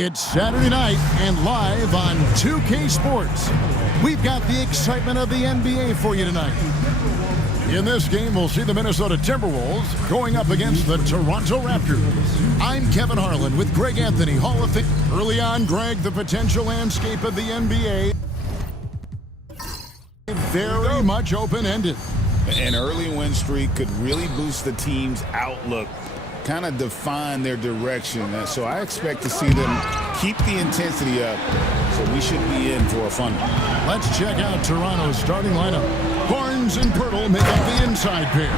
It's Saturday night and live on 2K Sports. We've got the excitement of the NBA for you tonight. In this game, we'll see the Minnesota Timberwolves going up against the Toronto Raptors. I'm Kevin Harlan with Greg Anthony, Hall of Fame. Early on, Greg, the potential landscape of the NBA very much open-ended. An early win streak could really boost the team's outlook, kind of define their direction. So I expect to see them keep the intensity up. So we should be in for a fun one. Let's check out Toronto's starting lineup. Barnes and Pirtle make up the inside pair.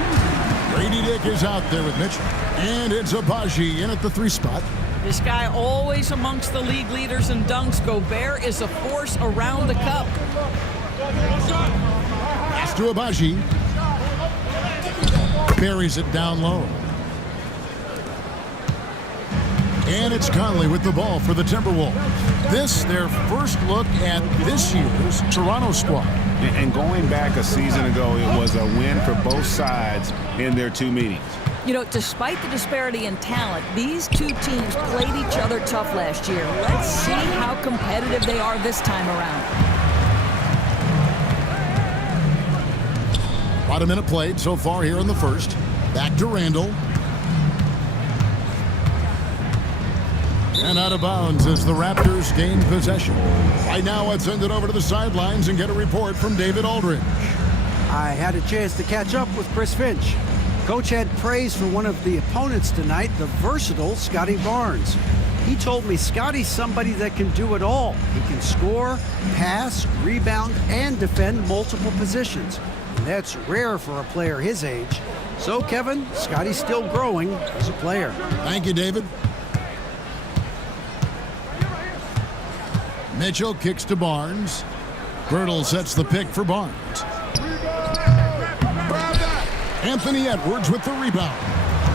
Brady Dick is out there with Mitchell. And it's Abaji in at the 3 spot. This guy always amongst the league leaders in dunks. Gobert is a force around the cup. Pass to Abaji. Buries it down low. And it's Conley with the ball for the Timberwolves. This, their first look at this year's Toronto squad. And going back a season ago, it was a win for both sides in their 2 meetings. You know, despite the disparity in talent, these two teams played each other tough last year. Let's see how competitive they are this time around. About a minute played so far here in the first. Back to Randall. And out of bounds as the Raptors gain possession. Right now, let's send it over to the sidelines and get a report from David Aldridge. I had a chance to catch up with Chris Finch. Coach had praise for one of the opponents tonight, the versatile Scotty Barnes. He told me Scotty's somebody that can do it all. He can score, pass, rebound, and defend multiple positions. And that's rare for a player his age. So, Kevin, Scotty's still growing as a player. Thank you, David. Mitchell kicks to Barnes. Birtle sets the pick for Barnes. Anthony Edwards with the rebound.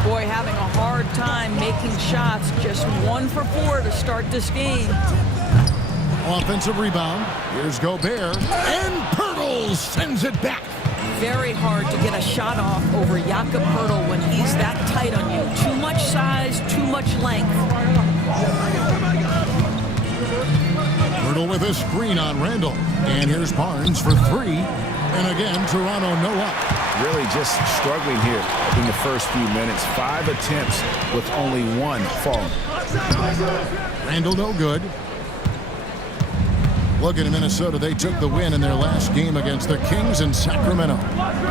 Boy, having a hard time making shots. Just 1 for 4 to start this game. Offensive rebound. Here's Gobert. And Pirtle sends it back. Very hard to get a shot off over Jakob Pirtle when he's that tight on you. Too much size, too much length. Pirtle with a screen on Randall. And here's Barnes for 3. And again, Toronto no up. Really just struggling here in the first few minutes. 5 attempts with only 1 falling. Randall no good. Looking at Minnesota, they took the win in their last game against the Kings in Sacramento.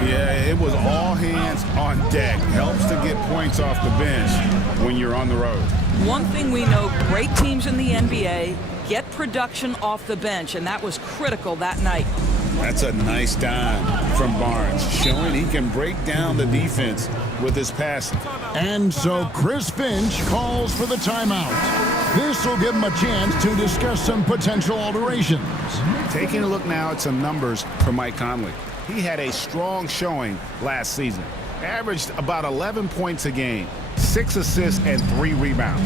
Yeah, it was all hands on deck. Helps to get points off the bench when you're on the road. One thing we know, great teams in the NBA get production off the bench, and that was critical that night. That's a nice dime from Barnes, showing he can break down the defense with his passing. And so Chris Finch calls for the timeout. This will give him a chance to discuss some potential alterations. Taking a look now at some numbers for Mike Conley. He had a strong showing last season. Averaged about 11 points a game, 6 assists, and 3 rebounds.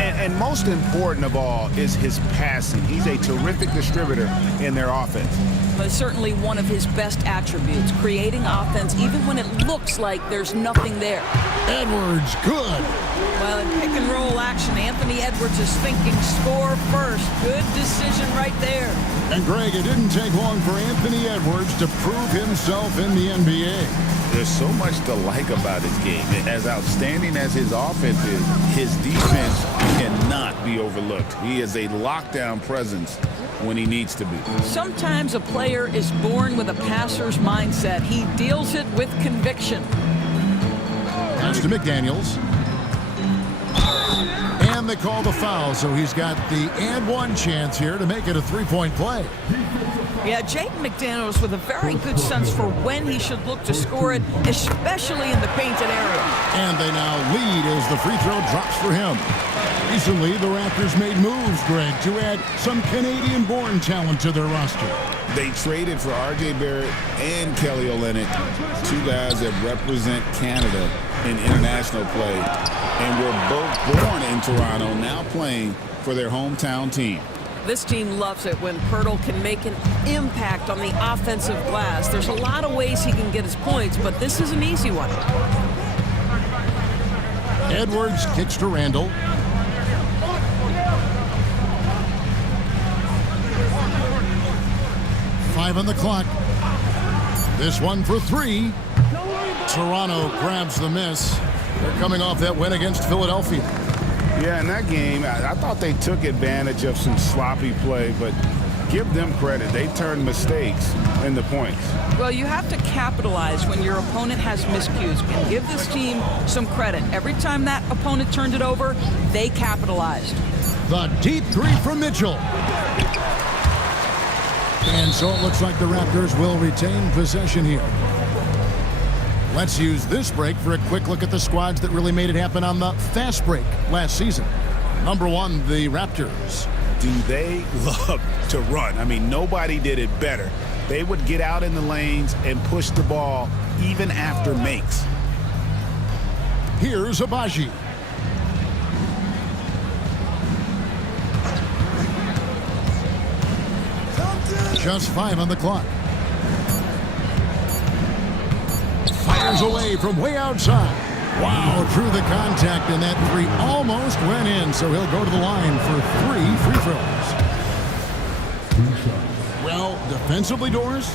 And most important of all is his passing. He's a terrific distributor in their offense. But certainly one of his best attributes, creating offense even when it looks like there's nothing there. Edwards, good. Well, in pick and roll action, Anthony Edwards is thinking score first. Good decision right there. And Greg, it didn't take long for Anthony Edwards to prove himself in the NBA. There's so much to like about his game. As outstanding as his offense is, his defense cannot be overlooked. He is a lockdown presence when he needs to be. Sometimes a player is born with a passer's mindset. He deals it with conviction. Pass to McDaniels. And they call the foul, so he's got the and 1 chance here to make it a 3-point play. Yeah, Jaden McDaniels with a very good sense for when he should look to score it, especially in the painted area. And they now lead as the free throw drops for him. Recently, the Raptors made moves, Greg, to add some Canadian-born talent to their roster. They traded for R.J. Barrett and Kelly Olynyk, 2 guys that represent Canada in international play, and were both born in Toronto, now playing for their hometown team. This team loves it when Pirtle can make an impact on the offensive glass. There's a lot of ways he can get his points, but this is an easy one. Edwards kicks to Randall. 5 on the clock. This one for 3. Toronto grabs the miss. They're coming off that win against Philadelphia. Yeah, in that game, I thought they took advantage of some sloppy play, but give them credit. They turned mistakes into points. Well, you have to capitalize when your opponent has miscues. And give this team some credit. Every time that opponent turned it over, they capitalized. The deep three from Mitchell. And so it looks like the Raptors will retain possession here. Let's use this break for a quick look at the squads that really made it happen on the fast break last season. Number 1, the Raptors. Do they love to run? I mean, nobody did it better. They would get out in the lanes and push the ball even after makes. Here's Abaji. Just 5 on the clock. Fires away from way outside. Wow, through the contact, and that 3 almost went in, so he'll go to the line for 3 free throws. Well, defensively, Doris,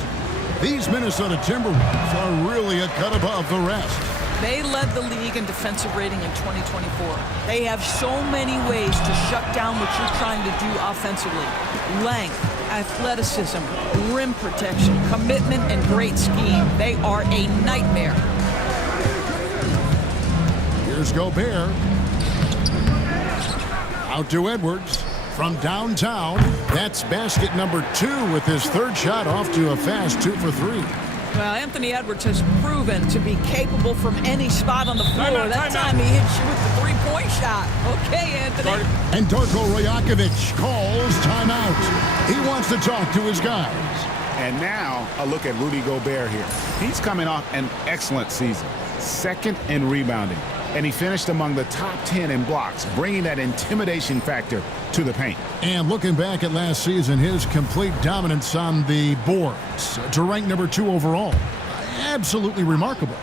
these Minnesota Timberwolves are really a cut above the rest. They led the league in defensive rating in 2024. They have so many ways to shut down what you're trying to do offensively. Length, athleticism, rim protection, commitment, and great scheme. They are a nightmare. Here's Gobert. Out to Edwards. From downtown, that's basket number 2 with his 3rd shot off to a fast 2 for 3. Well, Anthony Edwards has proven to be capable from any spot on the floor. That time he hit you with the 3-point shot. Okay, Anthony. And Darko Rajakovic calls timeout. He wants to talk to his guys. And now a look at Rudy Gobert here. He's coming off an excellent season. 2nd in rebounding. And he finished among the top 10 in blocks, bringing that intimidation factor to the paint. And looking back at last season, his complete dominance on the boards to rank number 2 overall. Absolutely remarkable.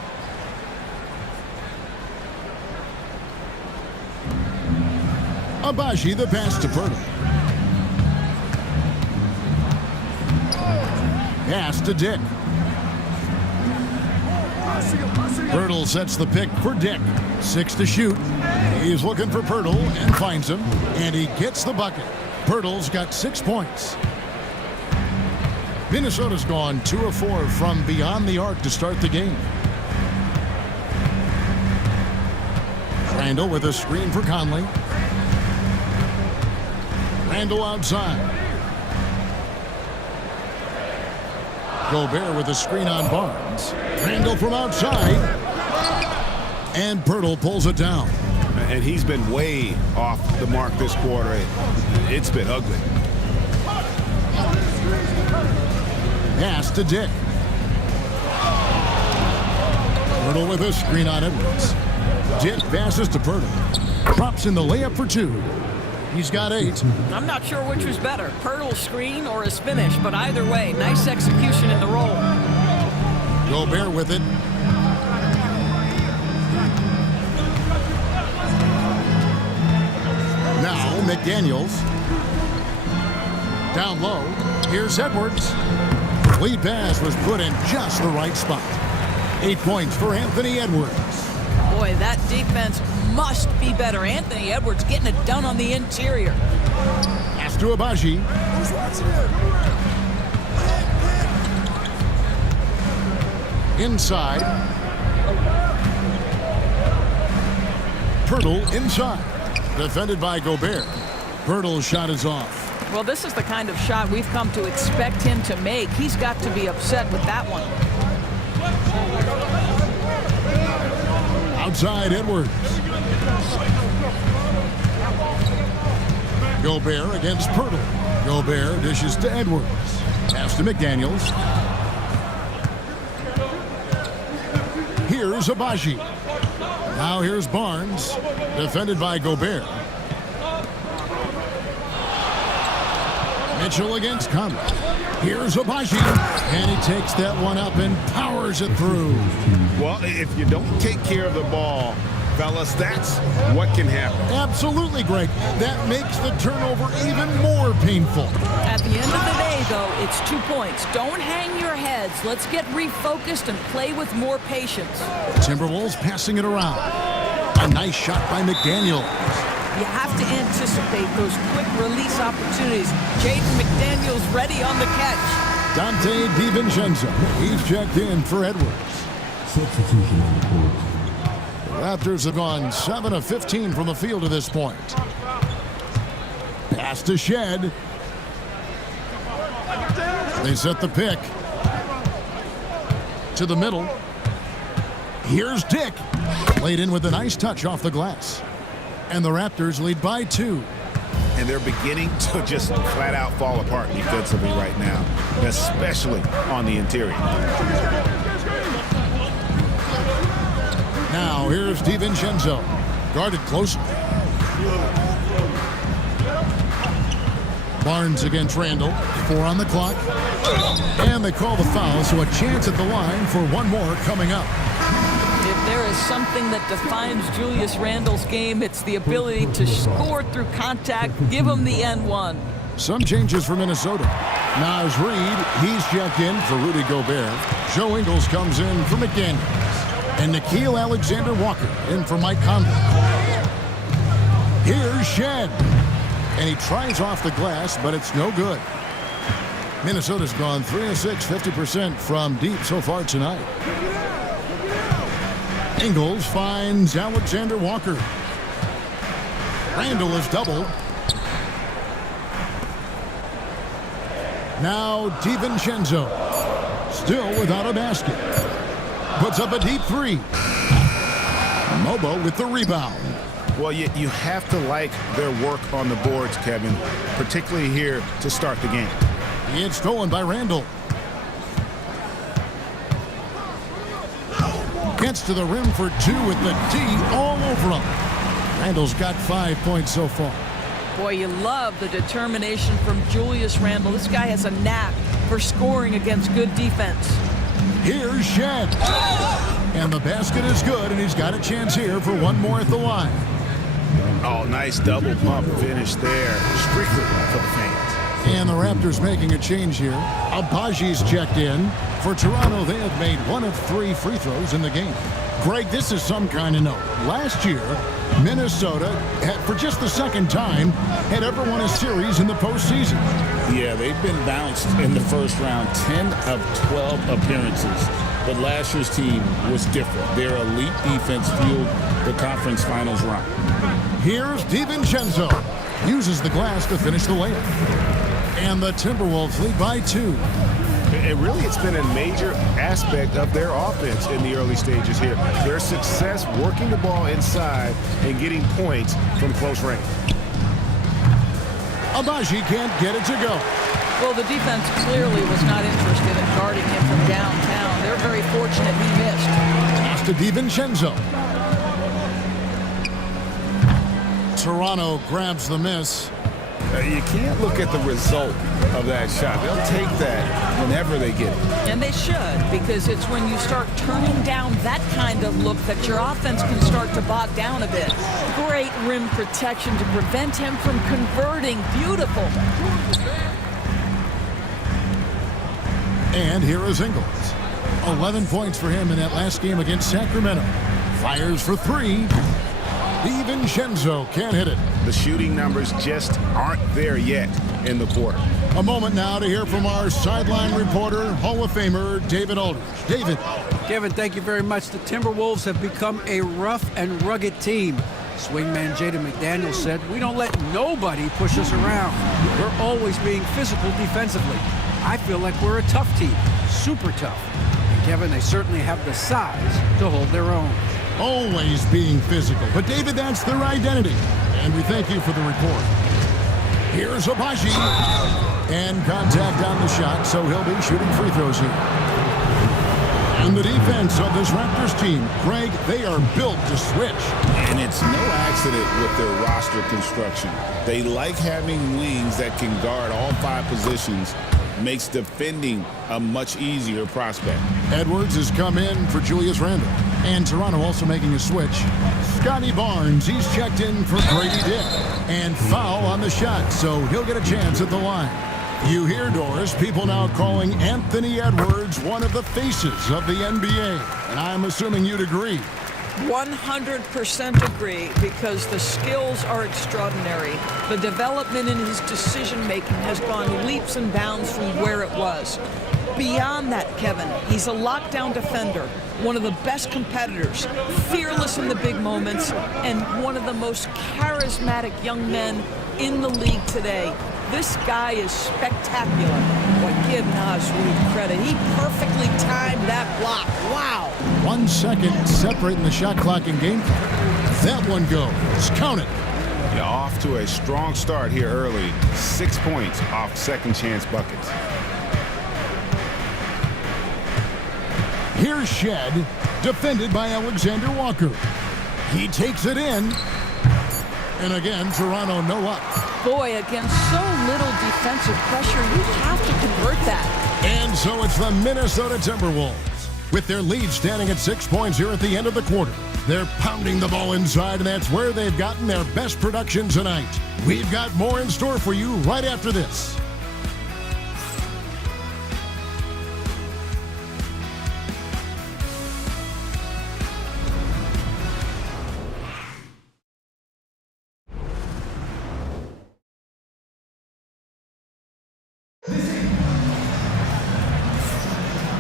Abaji, the pass to Pirtle. Pass to Dick. Pirtle sets the pick for Dick. 6 to shoot. He's looking for Pirtle and finds him. And he gets the bucket. Pirtle's got 6 points. Minnesota's gone 2 of 4 from beyond the arc to start the game. Randall with a screen for Conley. Randall outside. Gobert with a screen on Barnes. Randall from outside. And Pirtle pulls it down. And he's been way off the mark this quarter. It's been ugly. Pass to Dick. Pirtle with a screen on Edwards. Dick passes to Pirtle. Drops in the layup for 2. He's got 8. I'm not sure which was better, Pirtle's screen or his finish, but either way, nice execution in the roll. Gobert with it. Now McDaniels. Down low. Here's Edwards. Lead pass was put in just the right spot. 8 points for Anthony Edwards. Boy, that defense must be better. Anthony Edwards getting it done on the interior. Pass to Abaji. Inside. Pirtle inside. Defended by Gobert. Pirtle's shot is off. Well, this is the kind of shot we've come to expect him to make. He's got to be upset with that one. Outside Edwards. Gobert against Pirtle. Gobert dishes to Edwards. Pass to McDaniels. Here's Abaji. Now here's Barnes. Defended by Gobert. Mitchell against Conley. Here's Abaji. And he takes that one up and powers it through. Well, if you don't take care of the ball, Fellas, that's what can happen. Absolutely, Greg. That makes the turnover even more painful. At the end of the day, though, it's 2 points. Don't hang your heads. Let's get refocused and play with more patience. Timberwolves passing it around. A nice shot by McDaniel. You have to anticipate those quick release opportunities. Jaden McDaniels ready on the catch. Dante DiVincenzo. He's checked in for Edwards. Substitution on the court. Raptors have gone 7 of 15 from the field to this point. Pass to Shed. They set the pick. To the middle. Here's Dick. Played in with a nice touch off the glass. And the Raptors lead by 2. And they're beginning to just flat out fall apart defensively right now, especially on the interior. Now here's DiVincenzo. Guarded closely. Barnes against Randall. 4 on the clock. And they call the foul, so a chance at the line for one more coming up. If there is something that defines Julius Randle's game, it's the ability to score through contact. Give him the N1. Some changes for Minnesota. Naz Reid, he's checked in for Rudy Gobert. Joe Ingles comes in for McDaniels. And Nickeil Alexander-Walker in for Mike Conley. Here's Shed. And he tries off the glass, but it's no good. Minnesota's gone 3 of 6, 50% from deep so far tonight. Ingles finds Alexander-Walker. Randall is doubled. Now DiVincenzo. Still without a basket. Puts up a deep 3. Mobo with the rebound. Well, you have to like their work on the boards, Kevin, particularly here to start the game. It's stolen by Randall. Gets to the rim for 2 with the D all over him. Randall's got 5 points so far. Boy, you love the determination from Julius Randle. This guy has a knack for scoring against good defense. Here's Shed. And the basket is good, and he's got a chance here for one more at the line. Oh, nice double pump finish there, strictly for the fans. And the Raptors making a change here. Abaji's checked in. For Toronto, they have made 1 of 3 free throws in the game. Greg, this is some kind of note. Last year, Minnesota, for just the second time, had ever won a series in the postseason. Yeah, they've been bounced in the first round, 10 of 12 appearances. But last year's team was different. Their elite defense fueled the conference finals run. Here's DiVincenzo. Uses the glass to finish the layup. And the Timberwolves lead by 2. And really, it's been a major aspect of their offense in the early stages here. Their success working the ball inside and getting points from close range. Abaji can't get it to go. Well, the defense clearly was not interested in guarding him from downtown. They're very fortunate he missed. Pass to DiVincenzo. Toronto grabs the miss. You can't look at the result of that shot. They'll take that whenever they get it. And they should, because it's when you start turning down that kind of look that your offense can start to bog down a bit. Great rim protection to prevent him from converting. Beautiful. And here is Ingles. 11 points for him in that last game against Sacramento. Fires for 3. DiVincenzo can't hit it. The shooting numbers just aren't there yet in the quarter. A moment now to hear from our sideline reporter, Hall of Famer David Aldridge. David. Kevin, thank you very much. The Timberwolves have become a rough and rugged team. Swingman Jaden McDaniels said, "We don't let nobody push us around. We're always being physical defensively. I feel like we're a tough team, super tough." And Kevin, they certainly have the size to hold their own. Always being physical. But, David, that's their identity. And we thank you for the report. Here's Abaji. And contact on the shot, so he'll be shooting free throws here. And the defense of this Raptors team, Greg, they are built to switch. And it's no accident with their roster construction. They like having wings that can guard all 5 positions makes defending a much easier prospect. Edwards has come in for Julius Randle. And Toronto also making a switch. Scotty Barnes, he's checked in for Grady Dick. And foul on the shot, so he'll get a chance at the line. You hear, Doris, people now calling Anthony Edwards one of the faces of the NBA. And I'm assuming you'd agree. 100% agree, because the skills are extraordinary. The development in his decision-making has gone leaps and bounds from where it was. Beyond that, Kevin, he's a lockdown defender, one of the best competitors, fearless in the big moments, and one of the most charismatic young men in the league today. This guy is spectacular. But give Naz Reid credit. He perfectly timed that block. Wow. 1 second separating the shot clock in game time. That one goes. Count it. Yeah, off to a strong start here early. 6 points off second chance buckets. Here's Shed, defended by Alexander Walker. He takes it in. And again, Toronto no up. Boy, against so little defensive pressure, you have to convert that. And so it's the Minnesota Timberwolves. With their lead standing at 6 points here at the end of the quarter. They're pounding the ball inside, and that's where they've gotten their best production tonight. We've got more in store for you right after this.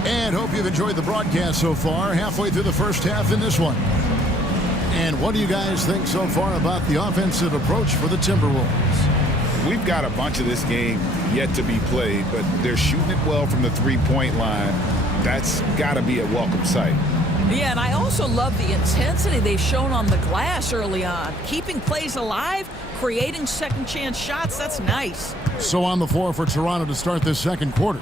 And hope you've enjoyed the broadcast so far, halfway through the first half in this one. And what do you guys think so far about the offensive approach for the Timberwolves? We've got a bunch of this game yet to be played, but they're shooting it well from the three-point line. That's got to be a welcome sight. Yeah, and I also love the intensity they've shown on the glass early on. Keeping plays alive, creating second-chance shots, that's nice. So on the floor for Toronto to start this second quarter,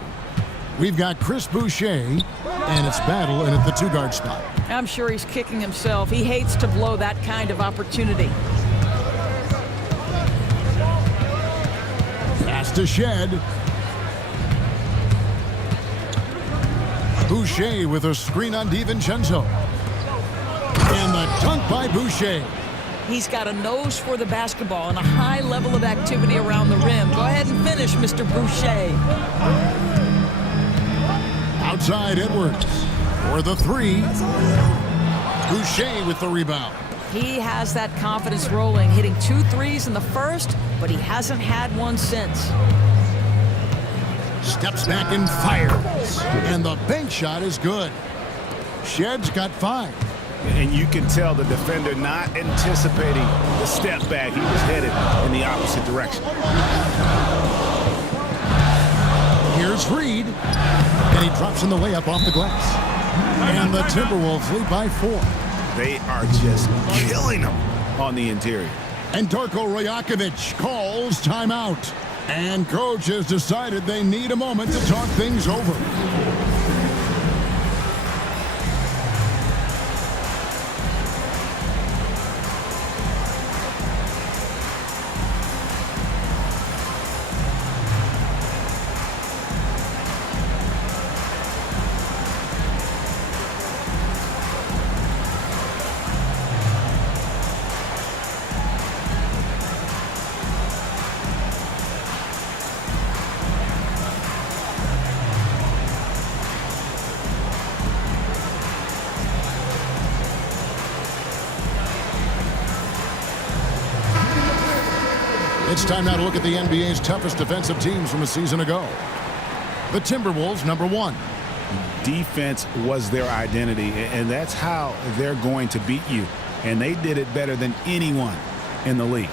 we've got Chris Boucher, and it's Battle in at the two-guard spot. I'm sure he's kicking himself. He hates to blow that kind of opportunity. Pass to Shed. Boucher with a screen on DiVincenzo. And the dunk by Boucher. He's got a nose for the basketball and a high level of activity around the rim. Go ahead and finish, Mr. Boucher. Outside Edwards for the three. Boucher with the rebound. He has that confidence rolling, hitting 2 threes in the first, but he hasn't had one since. Steps back and fires. And the bank shot is good. Shed's got 5. And you can tell the defender not anticipating the step back. He was headed in the opposite direction. Here's Reid. And he drops in the layup off the glass. And the Timberwolves lead by 4. They are just killing them on the interior. And Darko Rajakovic calls timeout. And coach has decided they need a moment to talk things over. It's time now to look at the NBA's toughest defensive teams from a season ago. The Timberwolves, number 1. Defense was their identity, and that's how they're going to beat you. And they did it better than anyone in the league.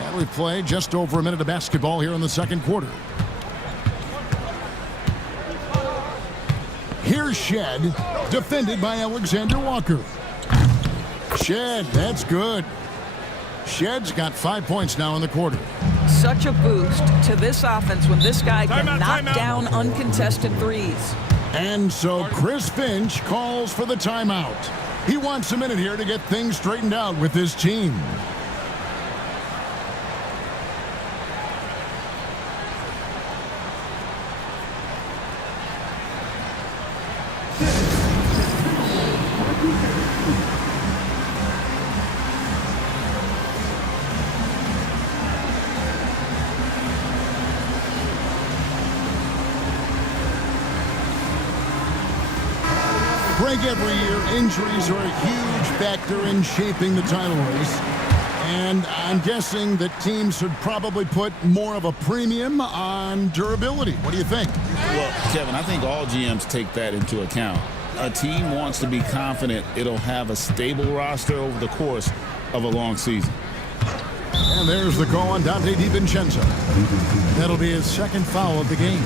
And we've played just over a minute of basketball here in the second quarter. Here's Shed, defended by Alexander Walker. Shed, that's good. Shed's got 5 points now in the quarter. Such a boost to this offense when this guy can knock down uncontested threes. And so Chris Finch calls for the timeout. He wants a minute here to get things straightened out with his team. Greg, every year, injuries are a huge factor in shaping the title race. And I'm guessing that teams should probably put more of a premium on durability. What do you think? Well, Kevin, I think all GMs take that into account. A team wants to be confident it'll have a stable roster over the course of a long season. And there's the call on Dante DiVincenzo. That'll be his second foul of the game.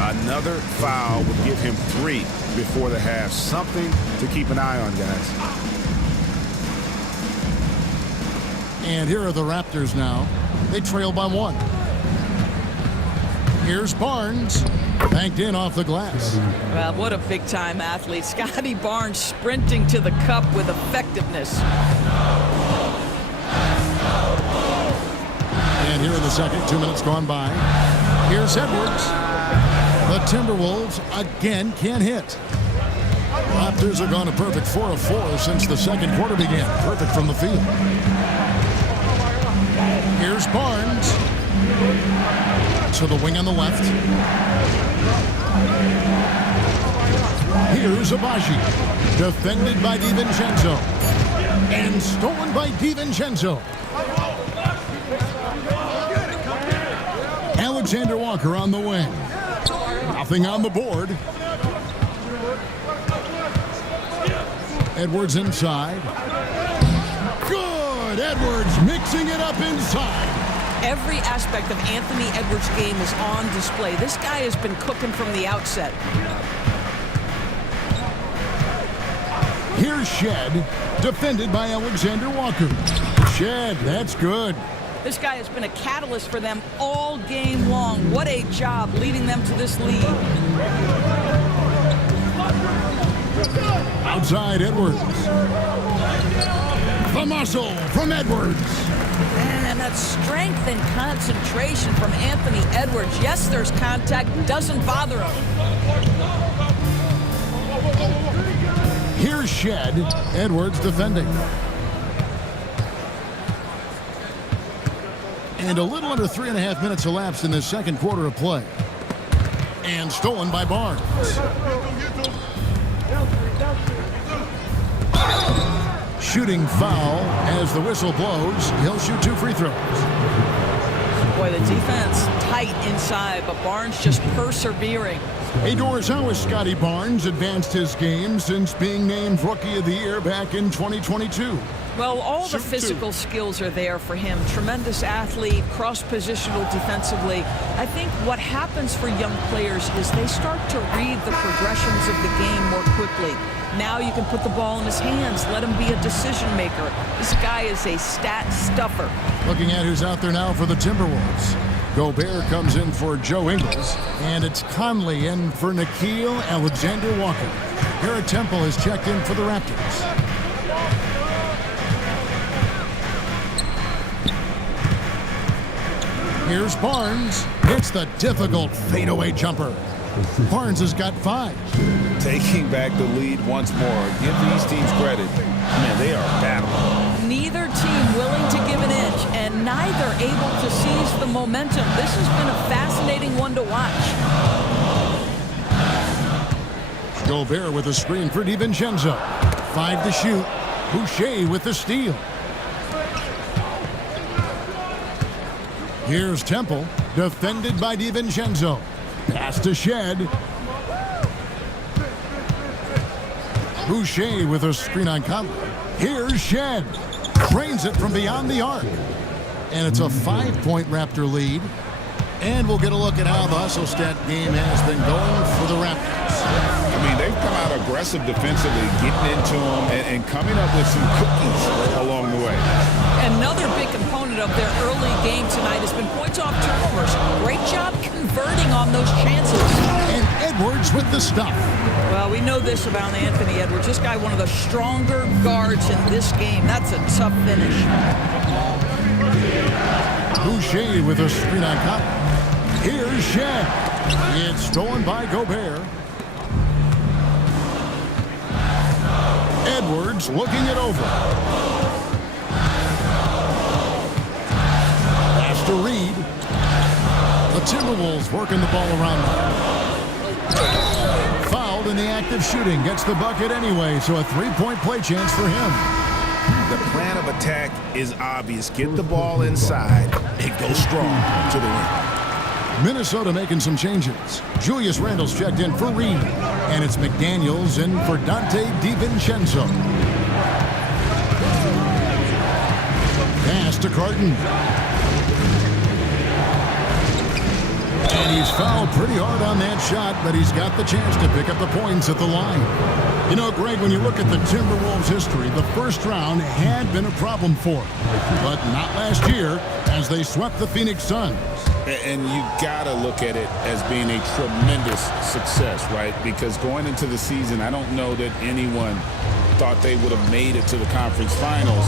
Another foul would give him 3 before the half. Something to keep an eye on, guys. And here are the Raptors now. They trail by 1. Here's Barnes. Banked in off the glass. Well, what a big-time athlete. Scotty Barnes sprinting to the cup with effectiveness. And here in the second, 2 minutes gone by. Here's Edwards. The Timberwolves again can't hit. Raptors have gone a perfect 4 of 4 since the second quarter began. Perfect from the field. Here's Barnes. To the wing on the left. Here's Abaji. Defended by DiVincenzo. And stolen by DiVincenzo. Alexander Walker on the wing. Nothing on the board. Edwards inside. Good! Edwards mixing it up inside. Every aspect of Anthony Edwards' game is on display. This guy has been cooking from the outset. Here's Shed, defended by Alexander Walker. Shed, that's good. This guy has been a catalyst for them all game long. What a job leading them to this lead. Outside Edwards. The muscle from Edwards. And that strength and concentration from Anthony Edwards. Yes, there's contact. Doesn't bother him. Here's Shed. Edwards defending. And a little under 3.5 minutes elapsed in this second quarter of play. And stolen by Barnes. Shooting foul as the whistle blows. He'll shoot 2 free throws. Boy, the defense tight inside, but Barnes just persevering. Hey, Doris, how has Scotty Barnes advanced his game since being named Rookie of the Year back in 2022? Well, all the physical skills are there for him. Tremendous athlete, cross-positional defensively. I think what happens for young players is they start to read the progressions of the game more quickly. Now you can put the ball in his hands, let him be a decision maker. This guy is a stat stuffer. Looking at who's out there now for the Timberwolves. Gobert comes in for Joe Ingles, and it's Conley in for Nickeil Alexander-Walker. Garrett Temple has checked in for the Raptors. Here's Barnes. Hits the difficult fadeaway jumper. Barnes has got 5. Taking back the lead once more. Give these teams credit. Man, they are battling. Neither team willing to give an inch, and neither able to seize the momentum. This has been a fascinating one to watch. Gobert with a screen for DiVincenzo. 5 to shoot. Boucher with the steal. Here's Temple, defended by DiVincenzo. Pass to Shed. Boucher with a screen on Conley. Here's Shed. Drains it from beyond the arc. And it's a 5-point Raptor lead. And we'll get a look at how the hustle stat game has been going for the Raptors. I mean, they've come out aggressive defensively, getting into them and coming up with some cookies along the way. Another big component of their early game tonight has been points off turnovers. Great job converting on those chances. And Edwards with the stuff. Well, we know this about Anthony Edwards. This guy, one of the stronger guards in this game. That's a tough finish. Boucher with a screen on Conley. Here's Shed. It's stolen by Gobert. Edwards looking it over. Pass to Reed. The Timberwolves working the ball around. Fouled in the act of shooting. Gets the bucket anyway, so a three-point play chance for him. The plan of attack is obvious. Get the ball inside and go strong to the rim. Minnesota making some changes. Julius Randle's checked in for Reed. And it's McDaniels in for Dante DiVincenzo. Pass to Carton. And he's fouled pretty hard on that shot, but he's got the chance to pick up the points at the line. You know, Greg, when you look at the Timberwolves' history, the first round had been a problem for them. But not last year, as they swept the Phoenix Suns. And you got to look at it as being a tremendous success, right? Because going into the season, I don't know that anyone thought they would have made it to the conference finals.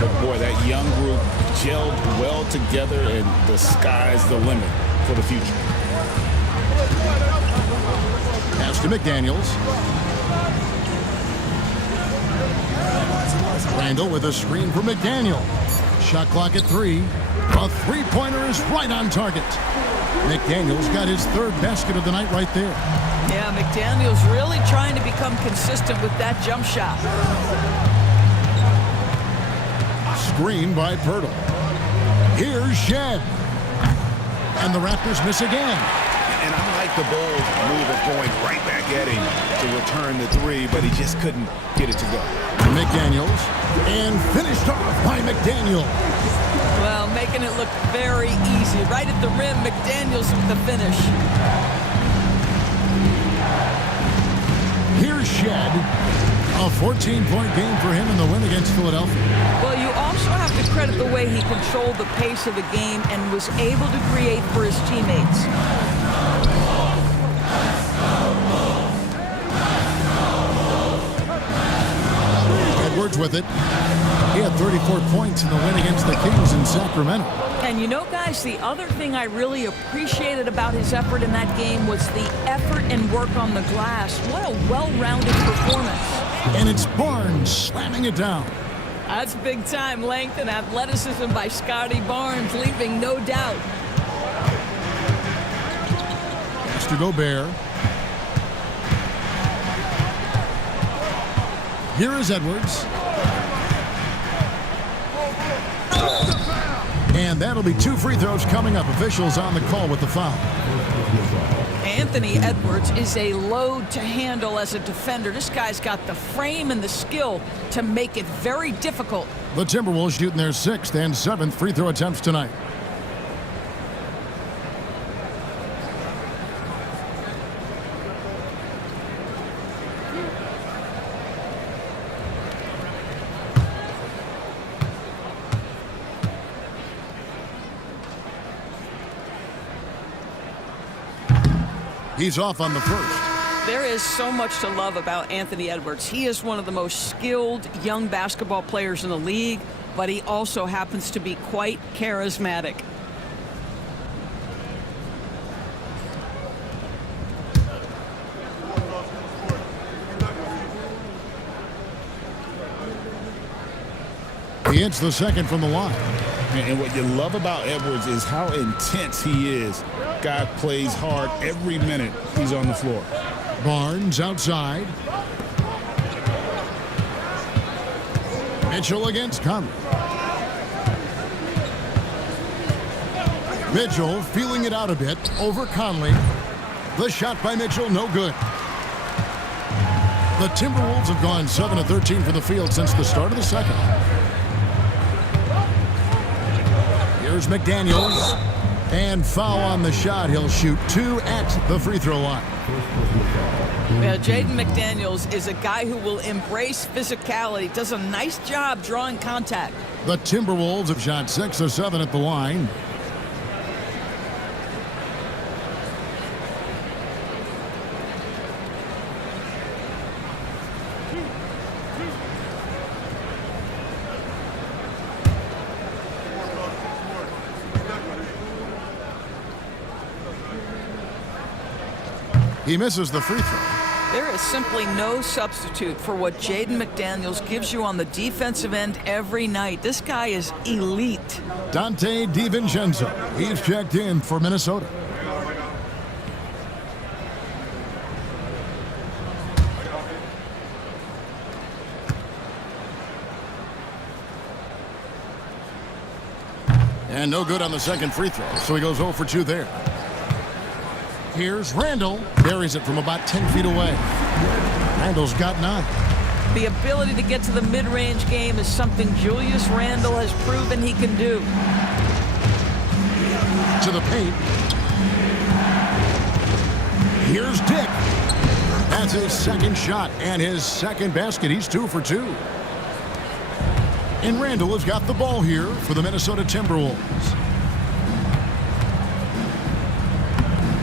But, boy, that young group gelled well together, and the sky's the limit for the future. Pass to McDaniels. Randle with a screen for McDaniel. Shot clock at 3. A three-pointer is right on target. McDaniels got his third basket of the night right there. Yeah, McDaniels really trying to become consistent with that jump shot. Screen by Pirtle. Here's Shed. And the Raptors miss again. And I like the bold move of going right back at him to return the three, but he just couldn't get it to go. McDaniels. And finished off by McDaniel. Well, making it look very easy. Right at the rim, McDaniels with the finish. Here's Shed. A 14-point game for him in the win against Philadelphia. Well, you also have to credit the way he controlled the pace of the game and was able to create for his teammates. Edwards with it. He had 34 points in the win against the Kings in Sacramento. And you know, guys, the other thing I really appreciated about his effort in that game was the effort and work on the glass. What a well-rounded performance. And it's Barnes slamming it down. That's big-time length and athleticism by Scotty Barnes, leaving no doubt. Pass to Gobert. Here is Edwards. And that'll be 2 free throws coming up. Officials on the call with the foul. Anthony Edwards is a load to handle as a defender. This guy's got the frame and the skill to make it very difficult. The Timberwolves shooting their 6th and 7th free throw attempts tonight. He's off on the first. There is so much to love about Anthony Edwards. He is one of the most skilled young basketball players in the league, but he also happens to be quite charismatic. He hits the second from the line. And what you love about Edwards is how intense he is. Guy plays hard every minute he's on the floor. Barnes outside. Mitchell against Conley. Mitchell feeling it out a bit over Conley. The shot by Mitchell, no good. The Timberwolves have gone 7 of 13 from the field since the start of the second. Here's McDaniels. And foul on the shot. He'll shoot 2 at the free throw line. Yeah, Jaden McDaniels is a guy who will embrace physicality. Does a nice job drawing contact. The Timberwolves have shot 6 of 7 at the line. He misses the free throw. There is simply no substitute for what Jaden McDaniels gives you on the defensive end every night. This guy is elite. Dante DiVincenzo, he's checked in for Minnesota. And no good on the second free throw, so he goes 0 for 2 there. Here's Randall. Buries it from about 10 feet away. Randall's got 9. The ability to get to the mid-range game is something Julius Randle has proven he can do. To the paint. Here's Dick. That's his second shot and his second basket. He's 2 for 2. And Randall has got the ball here for the Minnesota Timberwolves.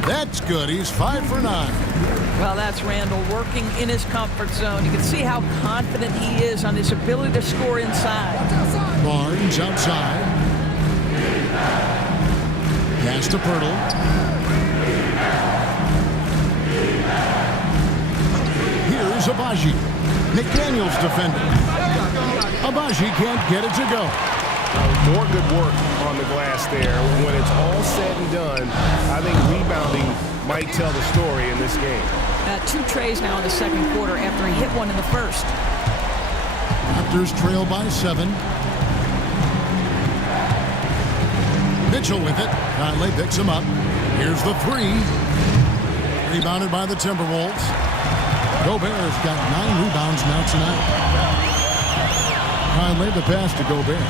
That's good. He's 5 for 9. Well, that's Randall working in his comfort zone. You can see how confident he is on his ability to score inside. Barnes outside. Pass to Pirtle. Here's Abaji. McDaniels defending. Abaji can't get it to go. More good work on the glass there. When it's all said and done, I think rebounding might tell the story in this game. 2 trays now in the second quarter after he hit one in the first. Raptors trail by 7. Mitchell with it. Conley picks him up. Here's the 3. Rebounded by the Timberwolves. Gobert's got 9 rebounds now tonight. Conley the pass to Gobert.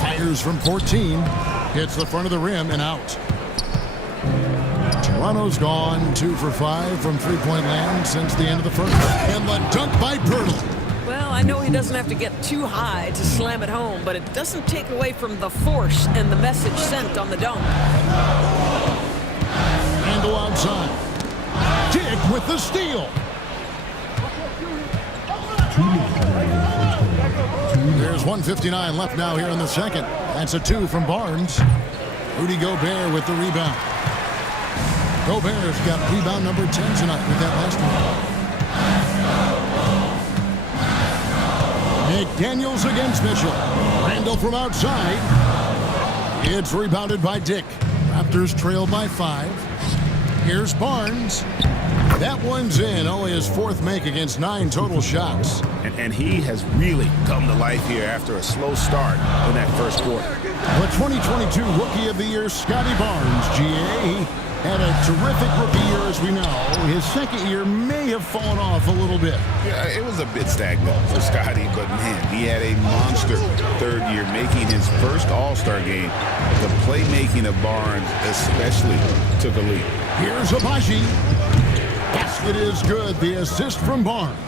Fires from 14. Hits the front of the rim and out. Toronto's gone 2 for 5 from three-point land since the end of the first. And the dunk by Pirtle. Well, I know he doesn't have to get too high to slam it home, but it doesn't take away from the force and the message sent on the dunk. Randall outside. Dick with the steal. There's 1:59 left now here in the second. That's a 2 from Barnes. Rudy Gobert with the rebound. Gobert's got rebound number 10 tonight with that last one. McDaniels against Mitchell. Randall from outside. It's rebounded by Dick. Raptors trail by 5. Here's Barnes. That one's in. Only his 4th make against 9 total shots. And he has really come to life here after a slow start in that first quarter. The 2022 Rookie of the Year, Scotty Barnes, GA. He had a terrific rookie year, as we know. His second year may have fallen off a little bit. Yeah, it was a bit stagnant for Scotty, but man, he had a monster third year, making his first All-Star game. The playmaking of Barnes especially took a leap. Here's Abaji. Basket is good. The assist from Barnes.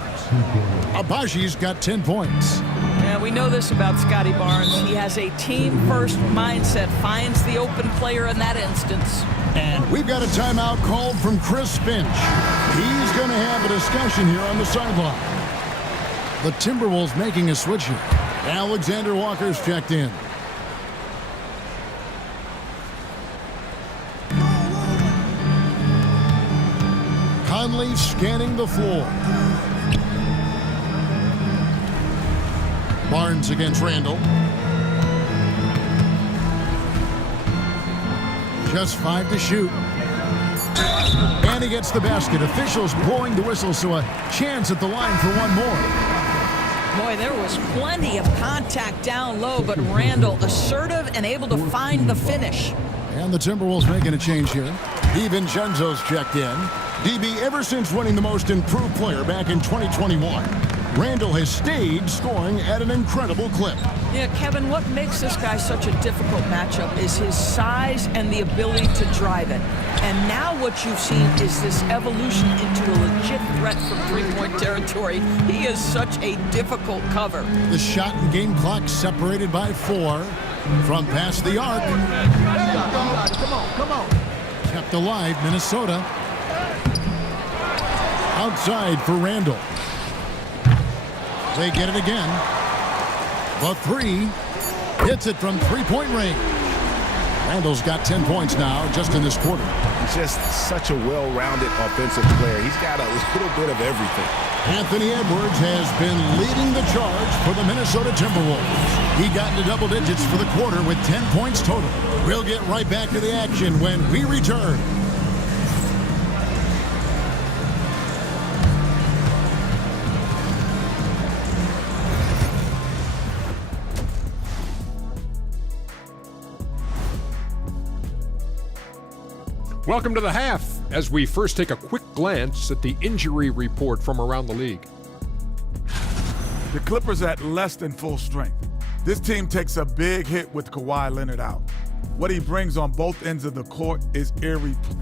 Abaji's got 10 points. Yeah, we know this about Scotty Barnes. He has a team-first mindset, finds the open player in that instance. And we've got a timeout called from Chris Finch. He's going to have a discussion here on the sideline. The Timberwolves making a switch here. Alexander Walker's checked in. Conley scanning the floor. Barnes against Randall. Just 5 to shoot. And he gets the basket. Officials blowing the whistle, so a chance at the line for one more. Boy, there was plenty of contact down low, but Randall assertive and able to find the finish. And the Timberwolves making a change here. DiVincenzo's checked in. DB, ever since winning the Most Improved Player back in 2021, Randall has stayed scoring at an incredible clip. Yeah, Kevin, what makes this guy such a difficult matchup is his size and the ability to drive it. And now what you've seen is this evolution into a legit threat from three-point territory. He is such a difficult cover. The shot and game clock separated by 4 from past the arc. Come on. Kept alive, Minnesota. Outside for Randall. They get it again. The 3 hits it from three-point range. Randall's got 10 points now just in this quarter. He's just such a well-rounded offensive player. He's got a little bit of everything. Anthony Edwards has been leading the charge for the Minnesota Timberwolves. He got into double digits for the quarter with 10 points total. We'll get right back to the action when we return. Welcome to the half, as we first take a quick glance at the injury report from around the league. The Clippers at less than full strength. This team takes a big hit with Kawhi Leonard out. What he brings on both ends of the court is irreplaceable.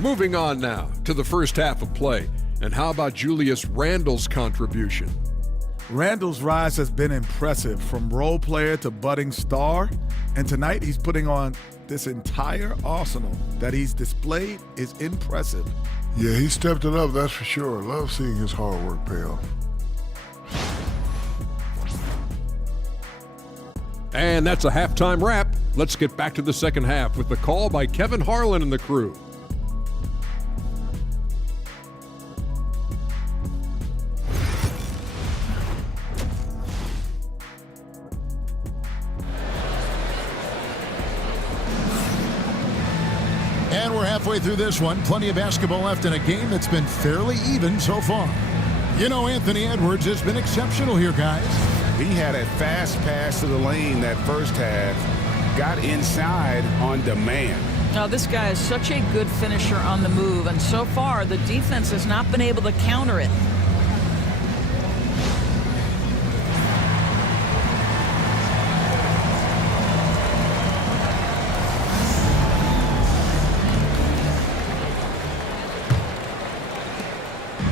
Moving on now to the first half of play. And how about Julius Randle's contribution? Randall's rise has been impressive, from role player to budding star. And tonight he's putting on this entire arsenal that he's displayed is impressive. Yeah, he stepped it up, that's for sure. Love seeing his hard work pay off. And that's a halftime wrap. Let's get back to the second half with the call by Kevin Harlan and the crew. And we're halfway through this one. Plenty of basketball left in a game that's been fairly even so far. You know, Anthony Edwards has been exceptional here, guys. He had a fast pass to the lane that first half, got inside on demand. Now, this guy is such a good finisher on the move, and so far the defense has not been able to counter it.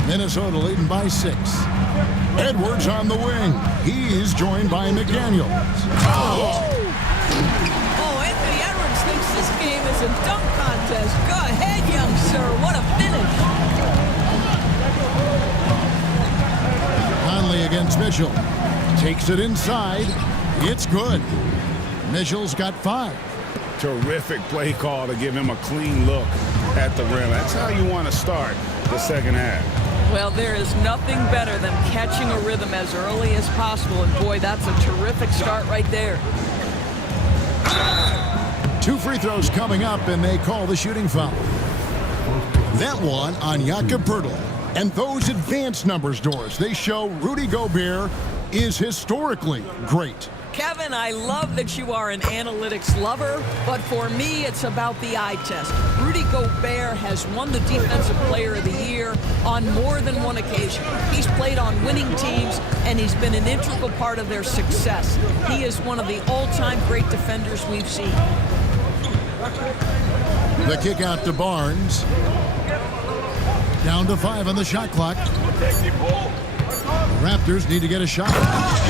Minnesota leading by 6. Edwards on the wing. He's joined by McDaniels. Oh, Anthony Edwards thinks this game is a dunk contest. Go ahead, young sir. What a finish. Conley against Mitchell. Takes it inside. It's good. Mitchell's got 5. Terrific play call to give him a clean look at the rim. That's how you want to start the second half. Well, there is nothing better than catching a rhythm as early as possible, and boy, that's a terrific start right there. 2 free throws coming up, and they call the shooting foul. That one on Jakob Poeltl. And those advanced numbers, Doris, they show Rudy Gobert is historically great. Kevin, I love that you are an analytics lover, but for me, it's about the eye test. Rudy Gobert has won the Defensive Player of the Year on more than one occasion. He's played on winning teams, and he's been an integral part of their success. He is one of the all-time great defenders we've seen. The kick out to Barnes. Down to 5 on the shot clock. Raptors need to get a shot.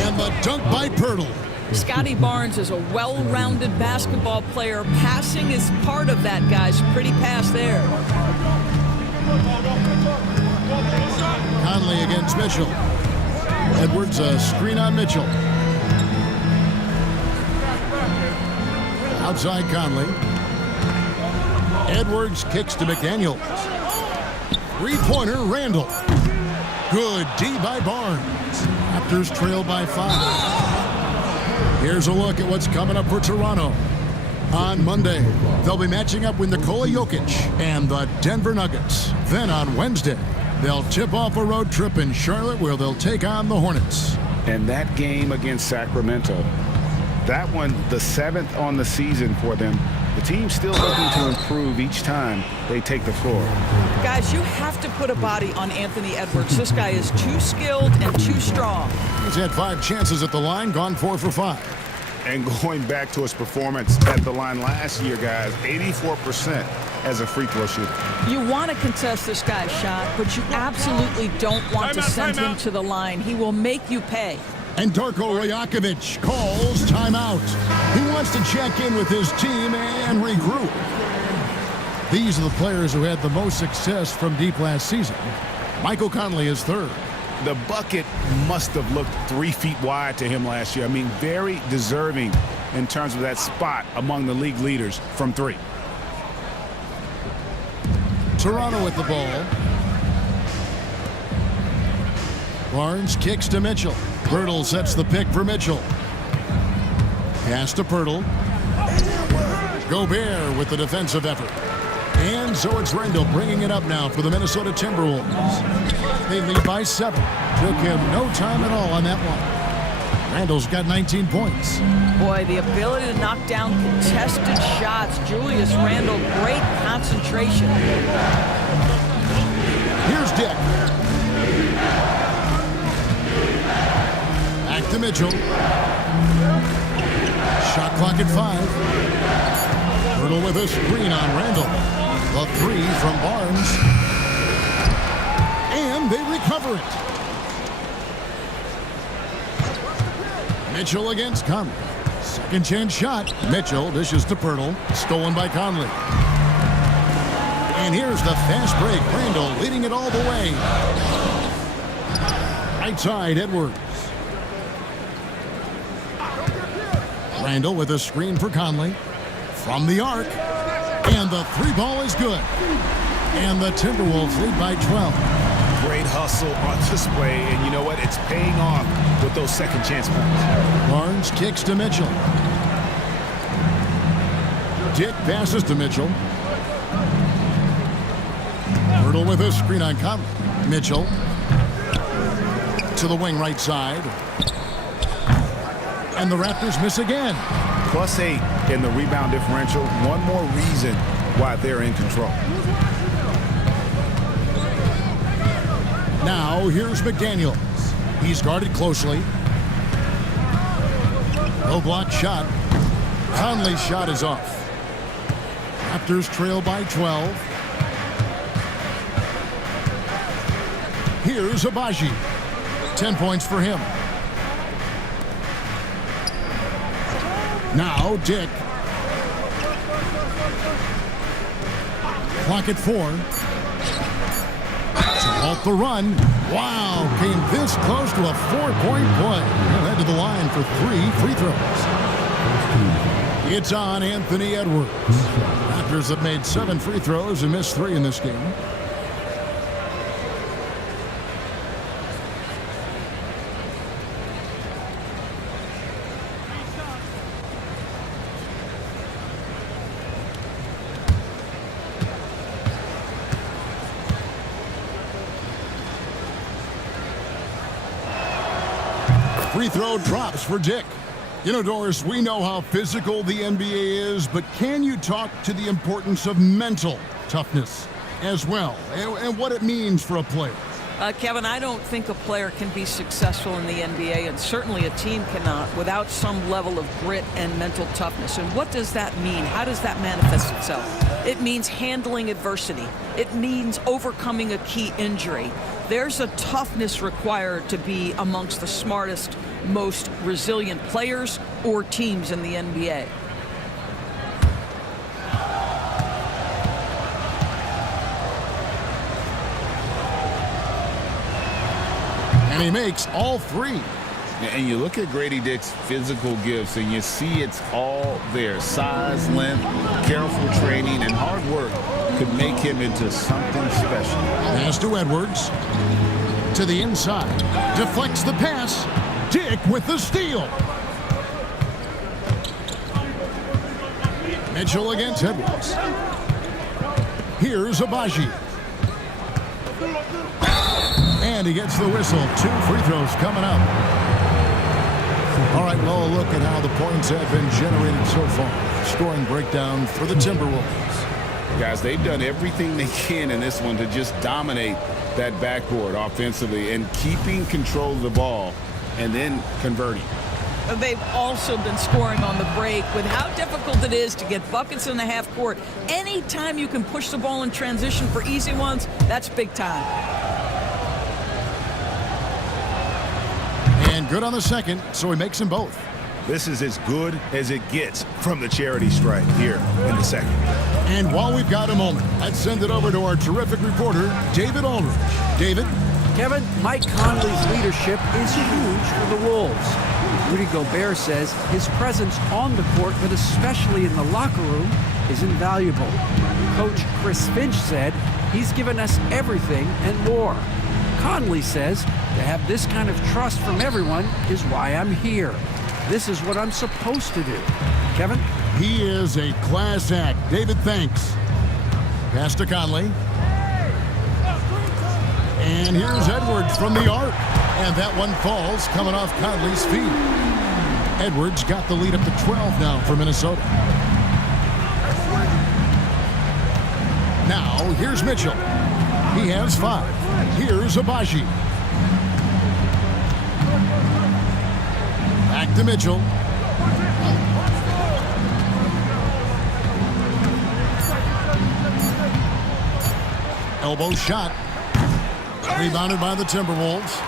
And the dunk by Poeltl. Scotty Barnes is a well-rounded basketball player. Passing is part of that, guys. Pretty pass there. Conley against Mitchell. Edwards, a screen on Mitchell. Outside Conley. Edwards kicks to McDaniels. Three-pointer, Randle. Good D by Barnes. Raptors trail by 5. Here's a look at what's coming up for Toronto. On Monday, they'll be matching up with Nikola Jokic and the Denver Nuggets. Then on Wednesday, they'll tip off a road trip in Charlotte where they'll take on the Hornets. And that game against Sacramento, that one, the 7th on the season for them. The team's still looking to improve each time they take the floor. Guys, you have to put a body on Anthony Edwards. This guy is too skilled and too strong. He's had 5 chances at the line, gone 4 for 5. And going back to his performance at the line last year, guys, 84% as a free throw shooter. You want to contest this guy's shot, but you absolutely don't want to send him to the line. He will make you pay. And Darko Rajakovic calls timeout. He wants to check in with his team and regroup. These are the players who had the most success from deep last season. Michael Conley is 3rd. The bucket must have looked 3 feet wide to him last year. I mean, very deserving in terms of that spot among the league leaders from three. Toronto with the ball. Barnes kicks to Mitchell. Pirtle sets the pick for Mitchell. Pass to Pirtle. Gobert with the defensive effort. And so it's Randall bringing it up now for the Minnesota Timberwolves. They lead by 7. Took him no time at all on that one. Randall's got 19 points. Boy, the ability to knock down contested shots. Julius Randle, great concentration. Here's Dick. Back to Mitchell. Shot clock at 5. Pirtle with a screen on Randall. The 3 from Barnes. And they recover it. Mitchell against Conley. Second chance shot. Mitchell dishes to Pirtle. Stolen by Conley. And here's the fast break. Randall leading it all the way. Right side, Edwards. Randall with a screen for Conley. From the arc. And the 3 ball is good. And the Timberwolves lead by 12. Great hustle on display, and you know what? It's paying off with those second chance points. Barnes kicks to Mitchell. Dick passes to Mitchell. Pirtle with a screen on Conley. Mitchell to the wing right side. And the Raptors miss again. +8 in the rebound differential. One more reason why they're in control. Now here's McDaniels. He's guarded closely. No block shot. Conley's shot is off. Raptors trail by 12. Here's Abaji. 10 points for him. Now Dick. Clock at 4. To halt the run. Wow, came this close to a 4-point play. He'll head to the line for 3 free throws. It's on Anthony Edwards. Raptors have made 7 free throws and missed 3 in this game. Free throw drops for Dick. You know, Doris, we know how physical the NBA is, but can you talk to the importance of mental toughness as well and what it means for a player? Kevin, I don't think a player can be successful in the NBA, and certainly a team cannot, without some level of grit and mental toughness. And what does that mean? How does that manifest itself? It means handling adversity. It means overcoming a key injury. There's a toughness required to be amongst the smartest, most resilient players or teams in the NBA. And he makes all 3. And you look at Grady Dick's physical gifts, and you see it's all there. Size, length, careful training, and hard work could make him into something special. Pass to Edwards. To the inside. Deflects the pass. Dick with the steal. Mitchell against Edwards. Here's Abaji. And he gets the whistle. 2 free throws coming up. All right, well, look at how the points have been generated so far. Scoring breakdown for the Timberwolves. Guys, they've done everything they can in this one to just dominate that backboard offensively and keeping control of the ball and then converting. They've also been scoring on the break with how difficult it is to get buckets in the half court. Anytime you can push the ball in transition for easy ones, that's big time. And good on the second, so he makes them both. This is as good as it gets from the charity stripe here in the second. And while we've got a moment, let's send it over to our terrific reporter, David Aldridge. David? Kevin, Mike Conley's leadership is huge for the Wolves. Rudy Gobert says his presence on the court, but especially in the locker room, is invaluable. Coach Chris Finch said he's given us everything and more. Conley says to have this kind of trust from everyone is why I'm here. This is what I'm supposed to do. Kevin? He is a class act. David, thanks. Pass to Conley. And here's Edwards from the arc. And that one falls coming off Conley's feet. Edwards got the lead up to 12 now for Minnesota. Now, here's Mitchell. He has 5. Here's Abaji. Back to Mitchell. Elbow shot. Rebounded by the Timberwolves.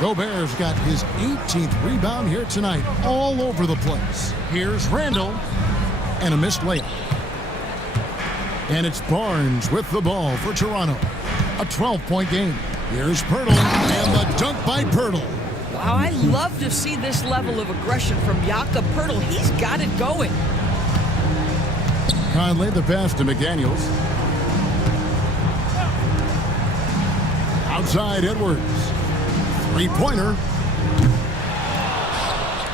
Gobert's got his 18th rebound here tonight, all over the place. Here's Randall, and a missed layup. And it's Barnes with the ball for Toronto. A 12-point game. Here's Pirtle, and the dunk by Pirtle. Wow, I love to see this level of aggression from Jakob Pirtle. He's got it going. Conley, the pass to McDaniels. Outside Edwards. Three-pointer.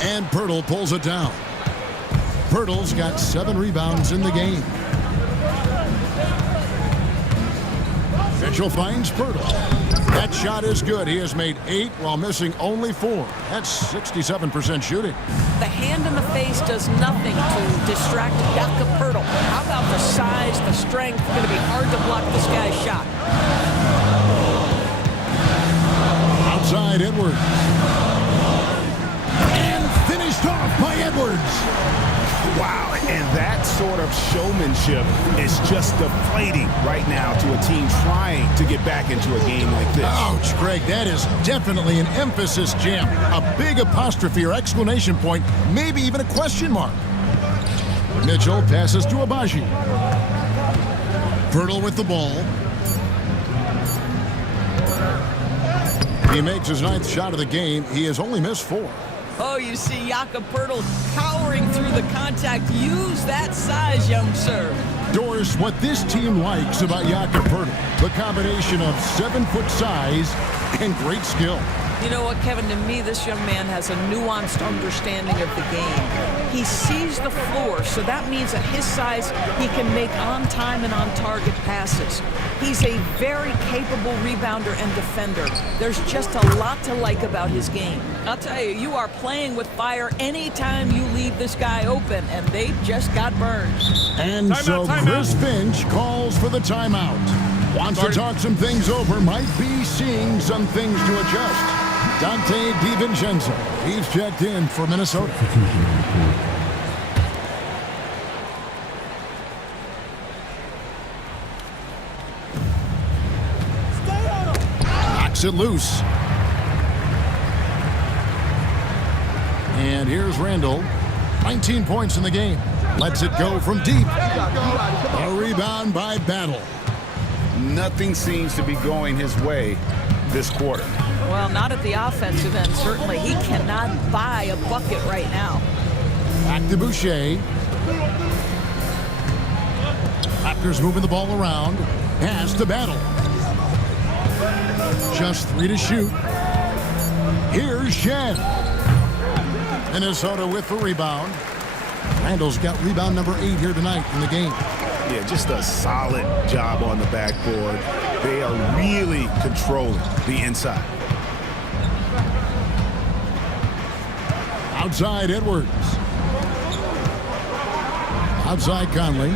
And Pirtle pulls it down. Pirtle's got 7 rebounds in the game. Mitchell finds Pirtle. That shot is good. He has made 8 while missing only 4. That's 67% shooting. The hand in the face does nothing to distract Jakob Pirtle. How about the size, the strength? It's going to be hard to block this guy's shot. Outside Edwards. And finished off by Edwards. Wow, and that sort of showmanship is just deflating right now to a team trying to get back into a game like this. Ouch, Greg, that is definitely an emphasis jam. A big apostrophe or exclamation point, maybe even a question mark. Mitchell passes to Abaji. Pirtle with the ball. He makes his 9th shot of the game. He has only missed 4. Oh, you see Jakob Pirtle powering through the contact. Use that size, young sir. Doris, what this team likes about Jakob Pirtle, the combination of 7-foot size and great skill. You know what, Kevin? To me, this young man has a nuanced understanding of the game. He sees the floor, so that means at his size, he can make on-time and on-target passes. He's a very capable rebounder and defender. There's just a lot to like about his game. I'll tell you, you are playing with fire anytime you leave this guy open, and they just got burned. And so Chris Finch calls for the timeout. Wants to talk some things over, might be seeing some things to adjust. Dante DiVincenzo, he's checked in for Minnesota. Knocks it loose. And here's Randall. 19 points in the game. Lets it go from deep. A rebound by Battle. Nothing seems to be going his way this quarter. Well, not at the offensive end, certainly. He cannot buy a bucket right now. Back to Boucher. Raptors moving the ball around. Pass to Battle. Just 3 to shoot. Here's Shed. Minnesota with the rebound. Randall's got rebound number 8 here tonight in the game. Yeah, just a solid job on the backboard. They are really controlling the inside. Outside Edwards. Outside Conley.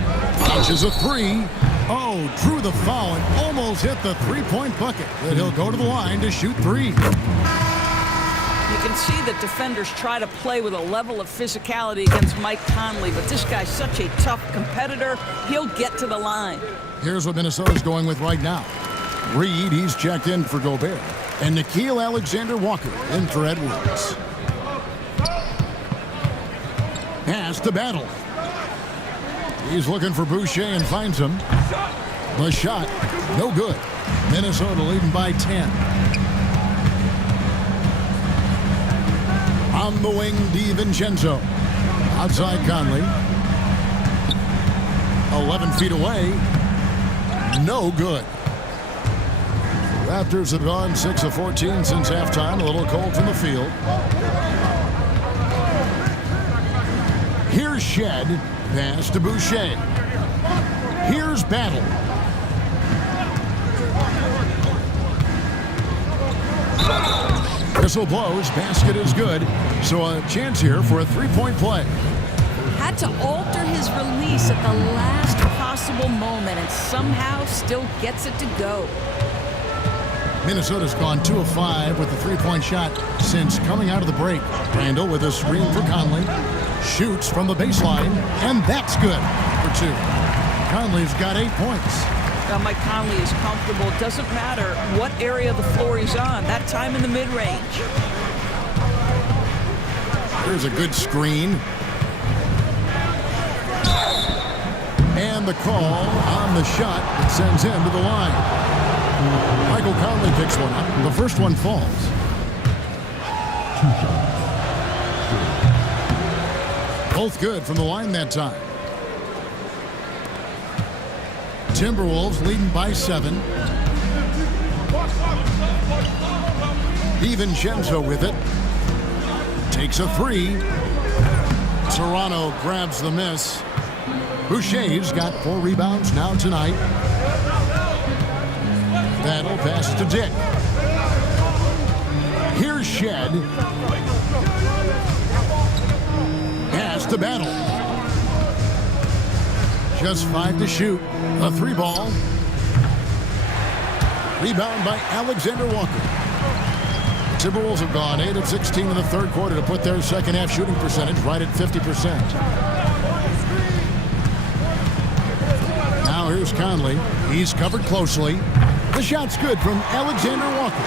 Launches a 3. Oh, drew the foul and almost hit the 3-point bucket. But he'll go to the line to shoot 3. You can see that defenders try to play with a level of physicality against Mike Conley, but this guy's such a tough competitor. He'll get to the line. Here's what Minnesota's going with right now. Reed, he's checked in for Gobert. And Nickeil Alexander-Walker in for Edwards. Pass to Battle. He's looking for Boucher and finds him. The shot, no good. Minnesota leading by 10. On the wing, DiVincenzo. Outside Conley. 11 feet away. No good. Raptors have gone 6 of 14 since halftime. A little cold from the field. Here's Shed. Pass to Boucher. Here's Battle. Whistle blows. Basket is good. So a chance here for a three-point play. Had to alter his release at the last possible moment and somehow still gets it to go. Minnesota's gone 2 of 5 with the three-point shot since coming out of the break. Randall with a screen for Conley. Shoots from the baseline, and that's good for 2. Conley's got 8 points. Now Mike Conley is comfortable. It doesn't matter what area of the floor he's on. That time in the mid-range. Here's a good screen. And the call on the shot that sends him to the line. Michael Conley picks one up. The first one falls. 2 shots. Both good from the line that time. Timberwolves leading by 7. DiVincenzo with it. Takes a 3. Toronto grabs the miss. Boucher's got 4 rebounds now tonight. Battle passes to Dick. Here's Shed. Pass to Battle. Just 5 to shoot. A 3-ball. Rebound by Alexander Walker. The Timberwolves have gone 8 of 16 in the third quarter to put their second half shooting percentage right at 50%. Now here's Conley. He's covered closely. The shot's good from Alexander Walker.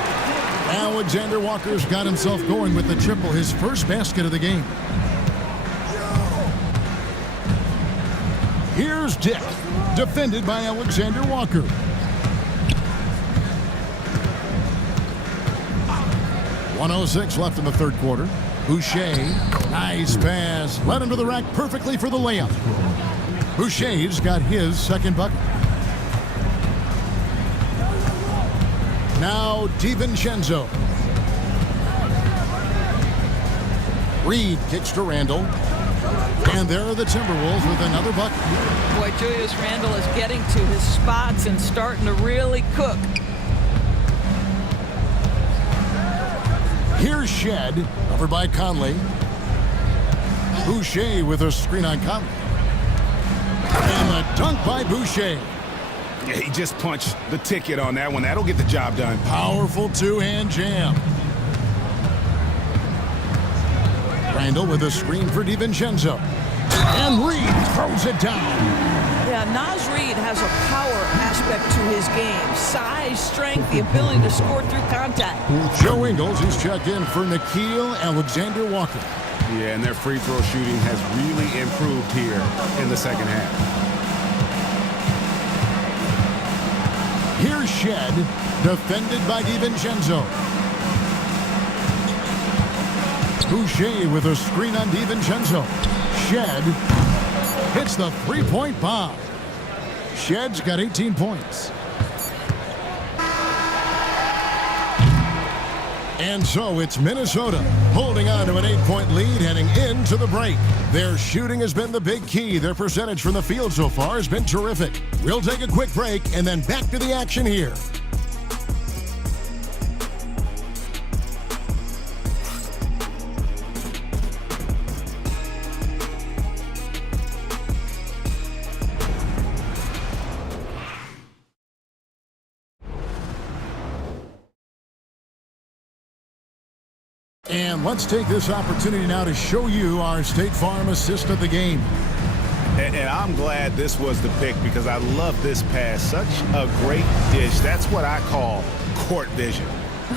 Alexander Walker's got himself going with the triple, his first basket of the game. Here's Dick, defended by Alexander Walker. .106 left in the third quarter. Boucher, nice pass, led him to the rack perfectly for the layup. Boucher's got his second bucket. Now DiVincenzo. Reed kicks to Randall. And there are the Timberwolves with another bucket. Boy, Julius Randle is getting to his spots and starting to really cook. Here's Shed, covered by Conley. Boucher with a screen on Conley. And a dunk by Boucher. Yeah, he just punched the ticket on that one. That'll get the job done. Powerful two-hand jam. Randall with a screen for DiVincenzo. And Reed throws it down. Yeah, Naz Reid has a power aspect to his game. Size, strength, the ability to score through contact. Joe Ingles, he's checked in for Nickeil Alexander-Walker. Yeah, and their free throw shooting has really improved here in the second half. Here's Shed, defended by DiVincenzo. Boucher with a screen on DiVincenzo. Shed hits the three-point bomb. Shed's got 18 points. And so it's Minnesota holding on to an 8-point lead heading into the break. Their shooting has been the big key. Their percentage from the field so far has been terrific. We'll take a quick break and then back to the action here. And let's take this opportunity now to show you our State Farm assist of the game. And I'm glad this was the pick because I love this pass. Such a great dish. That's what I call court vision.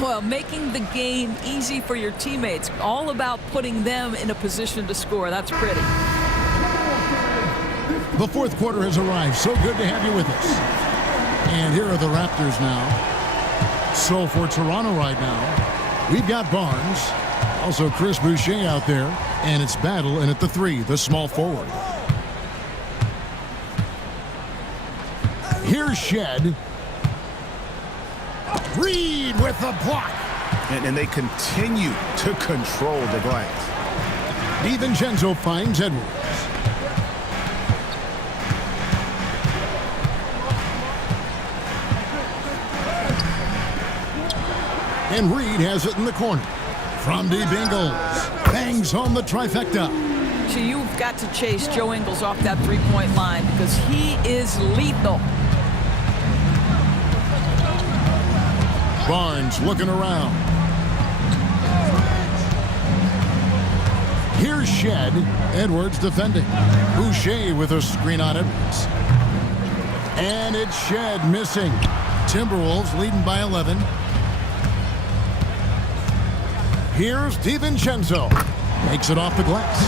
Well, making the game easy for your teammates. All about putting them in a position to score. That's pretty. The fourth quarter has arrived. So good to have you with us. And here are the Raptors now. So for Toronto right now, we've got Barnes, Also Chris Boucher out there, and it's Battle in at the 3, the small forward. Here's Shed. Reed with the block. And they continue to control the glass. DiVincenzo finds Edwards. And Reed has it in the corner. From deep Ingles. Bangs home the trifecta. So you've got to chase Joe Ingles off that three-point line because he is lethal. Barnes looking around. Here's Shed. Edwards defending. Boucher with a screen on Edwards. And it's Shed missing. Timberwolves leading by 11. Here's DiVincenzo. Makes it off the glass.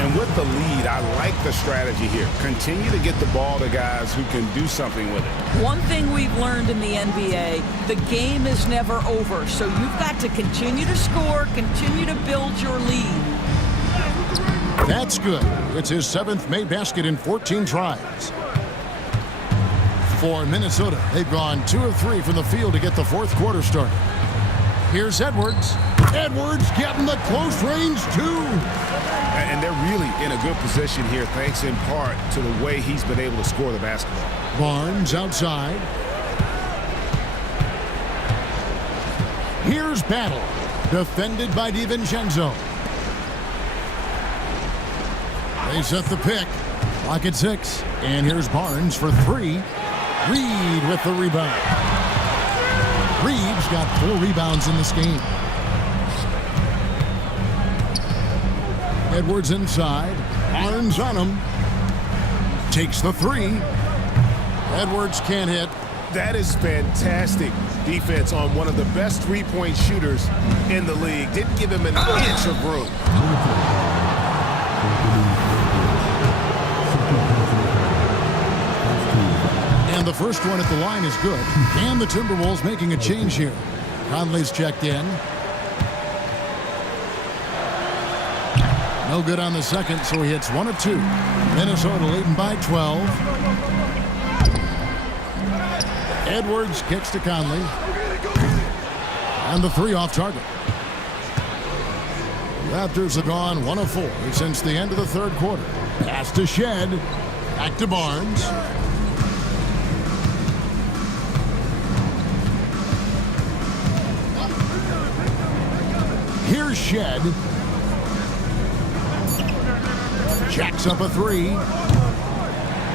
And with the lead, I like the strategy here. Continue to get the ball to guys who can do something with it. One thing we've learned in the NBA, the game is never over. So you've got to continue to score, continue to build your lead. That's good. It's his 7th made basket in 14 tries. For Minnesota, they've gone 2 of 3 from the field to get the 4th quarter started. Here's Edwards. Edwards getting the close range, too. And they're really in a good position here, thanks in part to the way he's been able to score the basketball. Barnes outside. Here's Battle. Defended by DiVincenzo. They set the pick. Clock at 6. And here's Barnes for 3. Reed with the rebound. Reed's got 4 rebounds in this game. Edwards inside. Barnes on him. Takes the 3. Edwards can't hit. That is fantastic defense on one of the best three-point shooters in the league. Didn't give him an inch of room. And the first one at the line is good. And the Timberwolves making a change here. Conley's checked in. No good on the second, so he hits 1 of 2. Minnesota leading by 12. Edwards kicks to Conley. And the 3 off target. Raptors have gone 1 of 4 since the end of the 3rd quarter. Pass to Shed. Back to Barnes. Here's Shed. Jacks up a 3.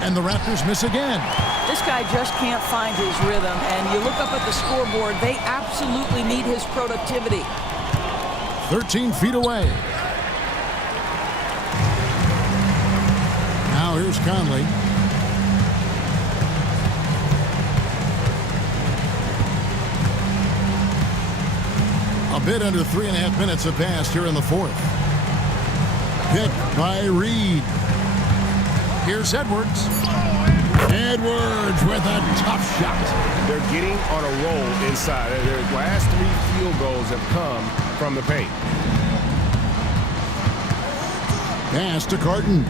And the Raptors miss again. This guy just can't find his rhythm, and you look up at the scoreboard, they absolutely need his productivity. 13 feet away. Now here's Conley. A bit under 3.5 minutes have passed here in the 4th. Picked by Reed. Here's Edwards. Edwards with a tough shot. They're getting on a roll inside. Their last 3 field goals have come from the paint. Pass to Carton.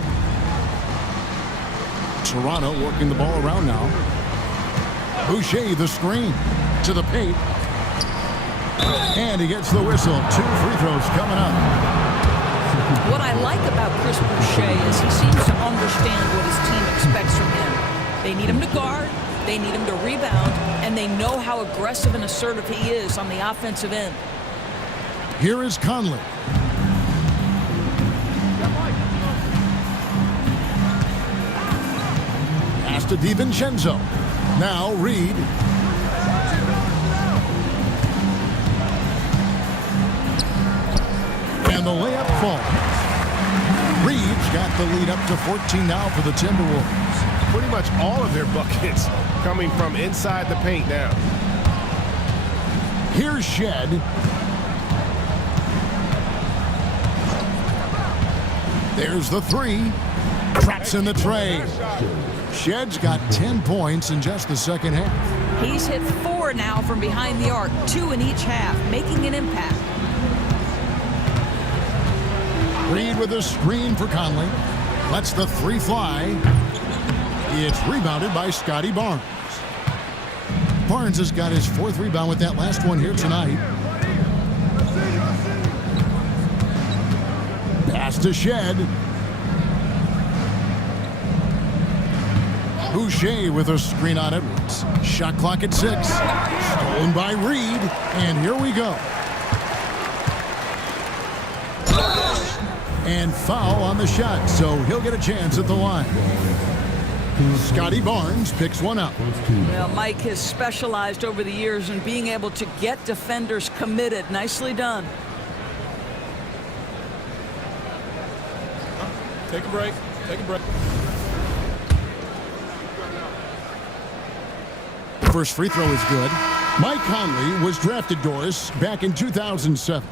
Toronto working the ball around now. Boucher the screen to the paint. And he gets the whistle. 2 free throws coming up. What I like about Chris Boucher is he seems to understand what his team expects from him. They need him to guard, they need him to rebound, and they know how aggressive and assertive he is on the offensive end. Here is Conley. Pass to DiVincenzo. Now Reed. And the layup falls. Reed's got the lead up to 14 now for the Timberwolves. Pretty much all of their buckets coming from inside the paint now. Here's Shed. There's the 3. Traps in the tray. Shed's got 10 points in just the second half. He's hit 4 now from behind the arc, 2 in each half, making an impact. Reed with a screen for Conley. Lets the three fly. It's rebounded by Scotty Barnes. Barnes has got his 4th rebound with that last one here tonight. Pass to Shed. Boucher with a screen on Edwards. Shot clock at 6. Stolen by Reed. And here we go. And foul on the shot, so he'll get a chance at the line. Scotty Barnes picks one up. Well, Mike has specialized over the years in being able to get defenders committed. Nicely done. Take a break. Take a break. The first free throw is good. Mike Conley was drafted, Doris, back in 2007.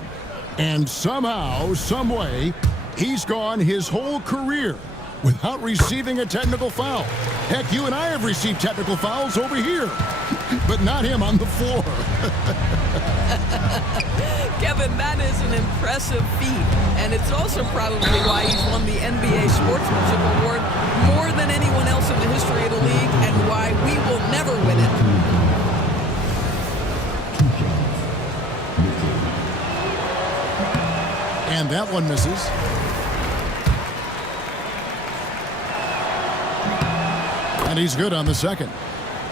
And somehow, some way, he's gone his whole career without receiving a technical foul. Heck, you and I have received technical fouls over here, but not him on the floor. Kevin, that is an impressive feat, and it's also probably why he's won the NBA Sportsmanship Award more than anyone else in the history of the league, and why we will never win it. And that one misses. And he's good on the second.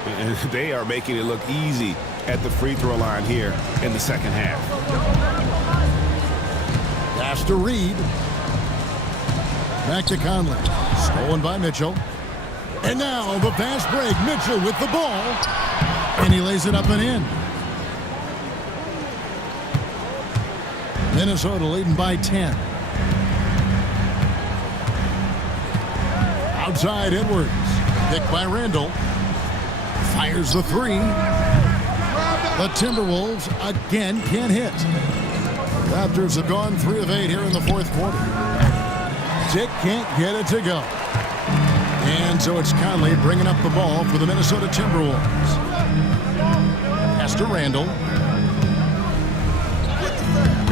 And they are making it look easy at the free throw line here in the second half. Pass to Reed. Back to Conley. Stolen by Mitchell. And now the fast break. Mitchell with the ball. And he lays it up and in. Minnesota leading by 10. Outside Edwards. Picked by Randall. Fires the three. The Timberwolves again can't hit. Raptors have gone 3 of 8 here in the 4th quarter. Dick can't get it to go. And so it's Conley bringing up the ball for the Minnesota Timberwolves. Pass to Randall.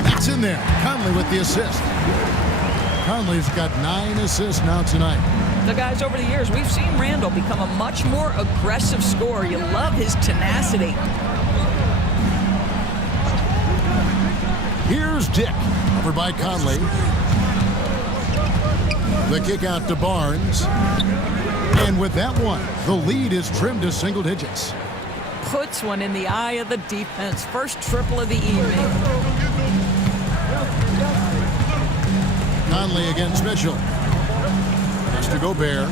That's in there. Conley with the assist. Conley's got 9 assists now tonight. The guys, over the years, we've seen Randall become a much more aggressive scorer. You love his tenacity. Here's Dick, covered by Conley. The kick out to Barnes. And with that one, the lead is trimmed to single digits. Puts one in the eye of the defense. First triple of the evening. Conley against Mitchell. Pass to Gobert.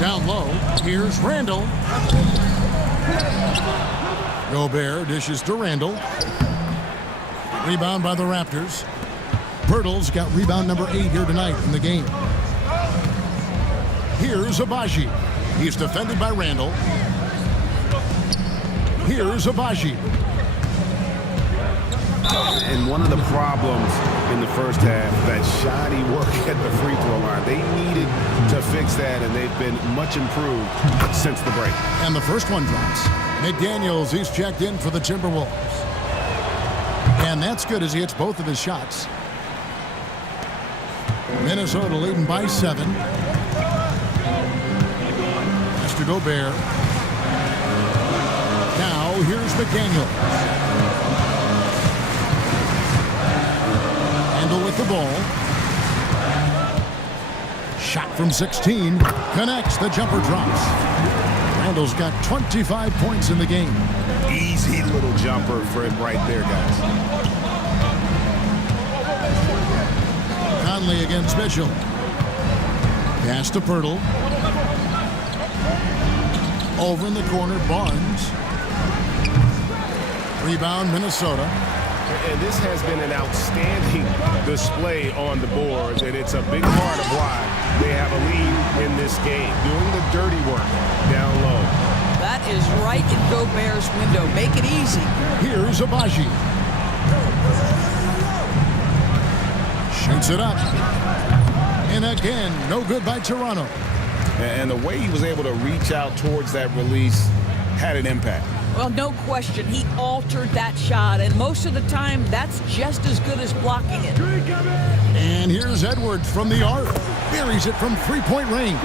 Down low. Here's Randall. Gobert dishes to Randall. Rebound by the Raptors. Pirtle's got rebound number 8 here tonight in the game. Here's Abaji. He's defended by Randall. Here's Abaji. And one of the problems in the first half, that shoddy work at the free throw line. They needed to fix that, and they've been much improved since the break. And the first one drops. McDaniels, he's checked in for the Timberwolves. And that's good as he hits both of his shots. Minnesota leading by 7. Pass to Gobert. Now here's McDaniels. With the ball. Shot from 16. Connects. The jumper drops. Randall's got 25 points in the game. Easy little jumper for him right there, guys. Conley against Mitchell. Pass to Pirtle. Over in the corner, Barnes. Rebound, Minnesota. And this has been an outstanding display on the boards, and it's a big part of why they have a lead in this game, doing the dirty work down low. That is right in Gobert's window. Make it easy. Here's Abaji. Shoots it up. And again, no good by Toronto. And the way he was able to reach out towards that release had an impact. Well, no question. He altered that shot, and most of the time, that's just as good as blocking it. And here's Edwards from the arc. Buries it from three-point range.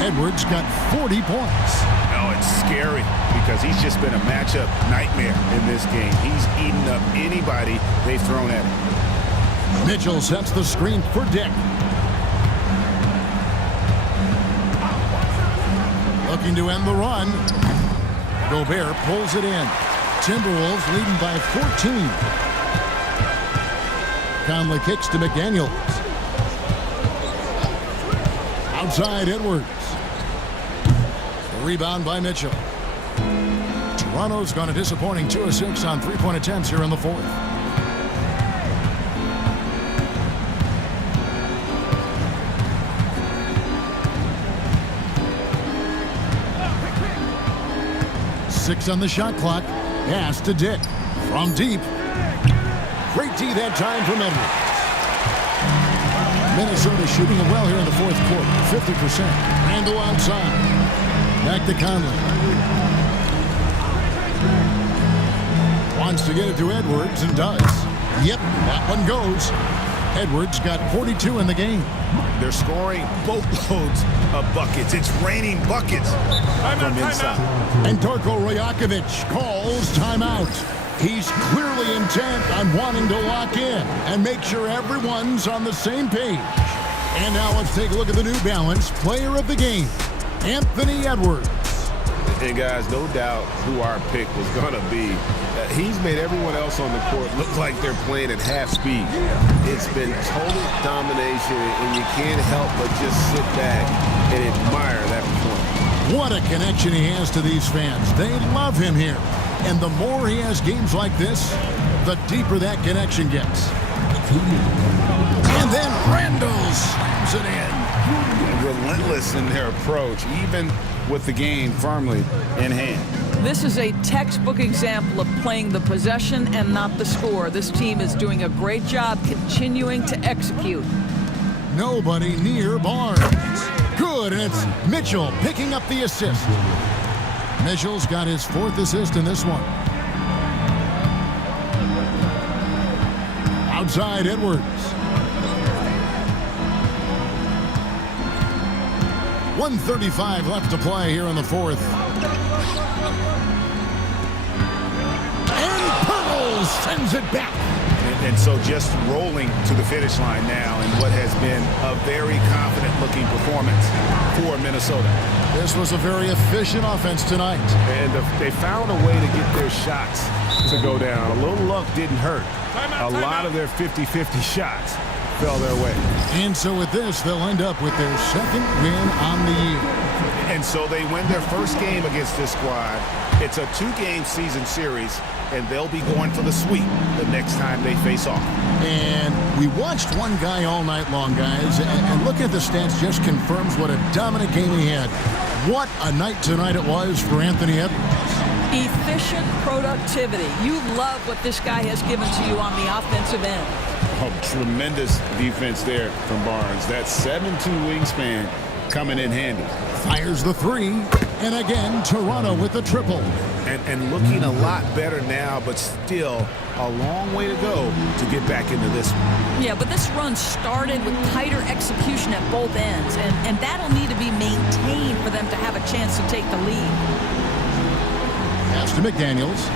Edwards got 40 points. Oh, it's scary because he's just been a matchup nightmare in this game. He's eaten up anybody they've thrown at him. Mitchell sets the screen for Dick. Looking to end the run. Gobert pulls it in. Timberwolves leading by 14. Conley kicks to McDaniels. Outside Edwards. Rebound by Mitchell. Toronto's gone a disappointing 2 of 6 on three-point attempts here in the fourth. Six on the shot clock. Pass to Dick. From deep. Great D that time from Edwards. Minnesota shooting it well here in the fourth quarter. 50%. Randall outside. Back to Conley. Wants to get it to Edwards and does. Yep, that one goes. Edwards got 42 in the game. They're scoring boatloads of buckets. It's raining buckets from inside. And Darko Rajakovic calls timeout. He's clearly intent on wanting to lock in and make sure everyone's on the same page. And now let's take a look at the New Balance player of the game, Anthony Edwards. And guys, no doubt who our pick was going to be. He's made everyone else on the court look like they're playing at half speed. It's been total domination, and you can't help but just sit back and admire that performance. What a connection he has to these fans. They love him here. And the more he has games like this, the deeper that connection gets. And then Randall slams it in. Relentless in their approach, even with the game firmly in hand. This is a textbook example of playing the possession and not the score. This team is doing a great job continuing to execute. Nobody near Barnes. Good, and it's Mitchell picking up the assist. Mitchell's got his 4th assist in this one. Outside Edwards. 1:35 left to play here in the fourth. And Pearl sends it back. And so just rolling to the finish line now in what has been a very confident-looking performance for Minnesota. This was a very efficient offense tonight. And they found a way to get their shots to go down. A little luck didn't hurt. A lot of their 50-50 shots fell their way. And so with this, they'll end up with their 2nd win on the year. And so they win their first game against this squad. It's a 2-game season series, and they'll be going for the sweep the next time they face off. And we watched one guy all night long, guys, and looking at the stats just confirms what a dominant game he had. What a night tonight it was for Anthony Edwards. Efficient productivity. You love what this guy has given to you on the offensive end. Oh, tremendous defense there from Barnes. That 7'2" wingspan coming in handy. Fires the 3, and again, Toronto with the triple. And looking a lot better now, but still a long way to go to get back into this one. Yeah, but this run started with tighter execution at both ends, and that'll need to be maintained for them to have a chance to take the lead. Pass to McDaniels.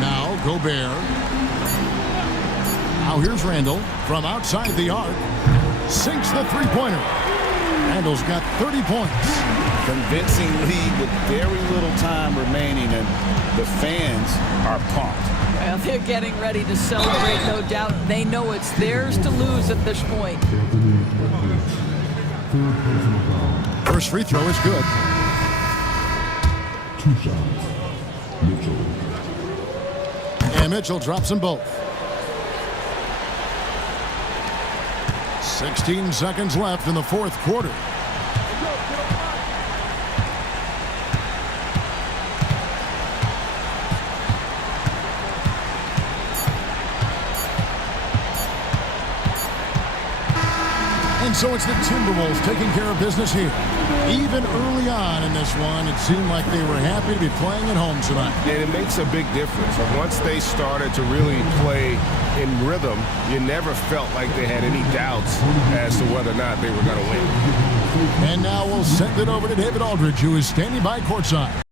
Now Gobert. Now here's Randall from outside the arc. Sinks the three-pointer. Randall's got 30 points. Convincing lead with very little time remaining, and the fans are pumped. Well, they're getting ready to celebrate, no doubt. They know it's theirs to lose at this point. First free throw is good. 2 shots. Mitchell. And Mitchell drops them both. 16 seconds left in the fourth quarter. And And so it's the Timberwolves taking care of business here. Even early on in this one, it seemed like they were happy to be playing at home tonight. And it makes a big difference. Once they started to really play in rhythm, you never felt like they had any doubts as to whether or not they were going to win. And now we'll send it over to David Aldridge, who is standing by courtside.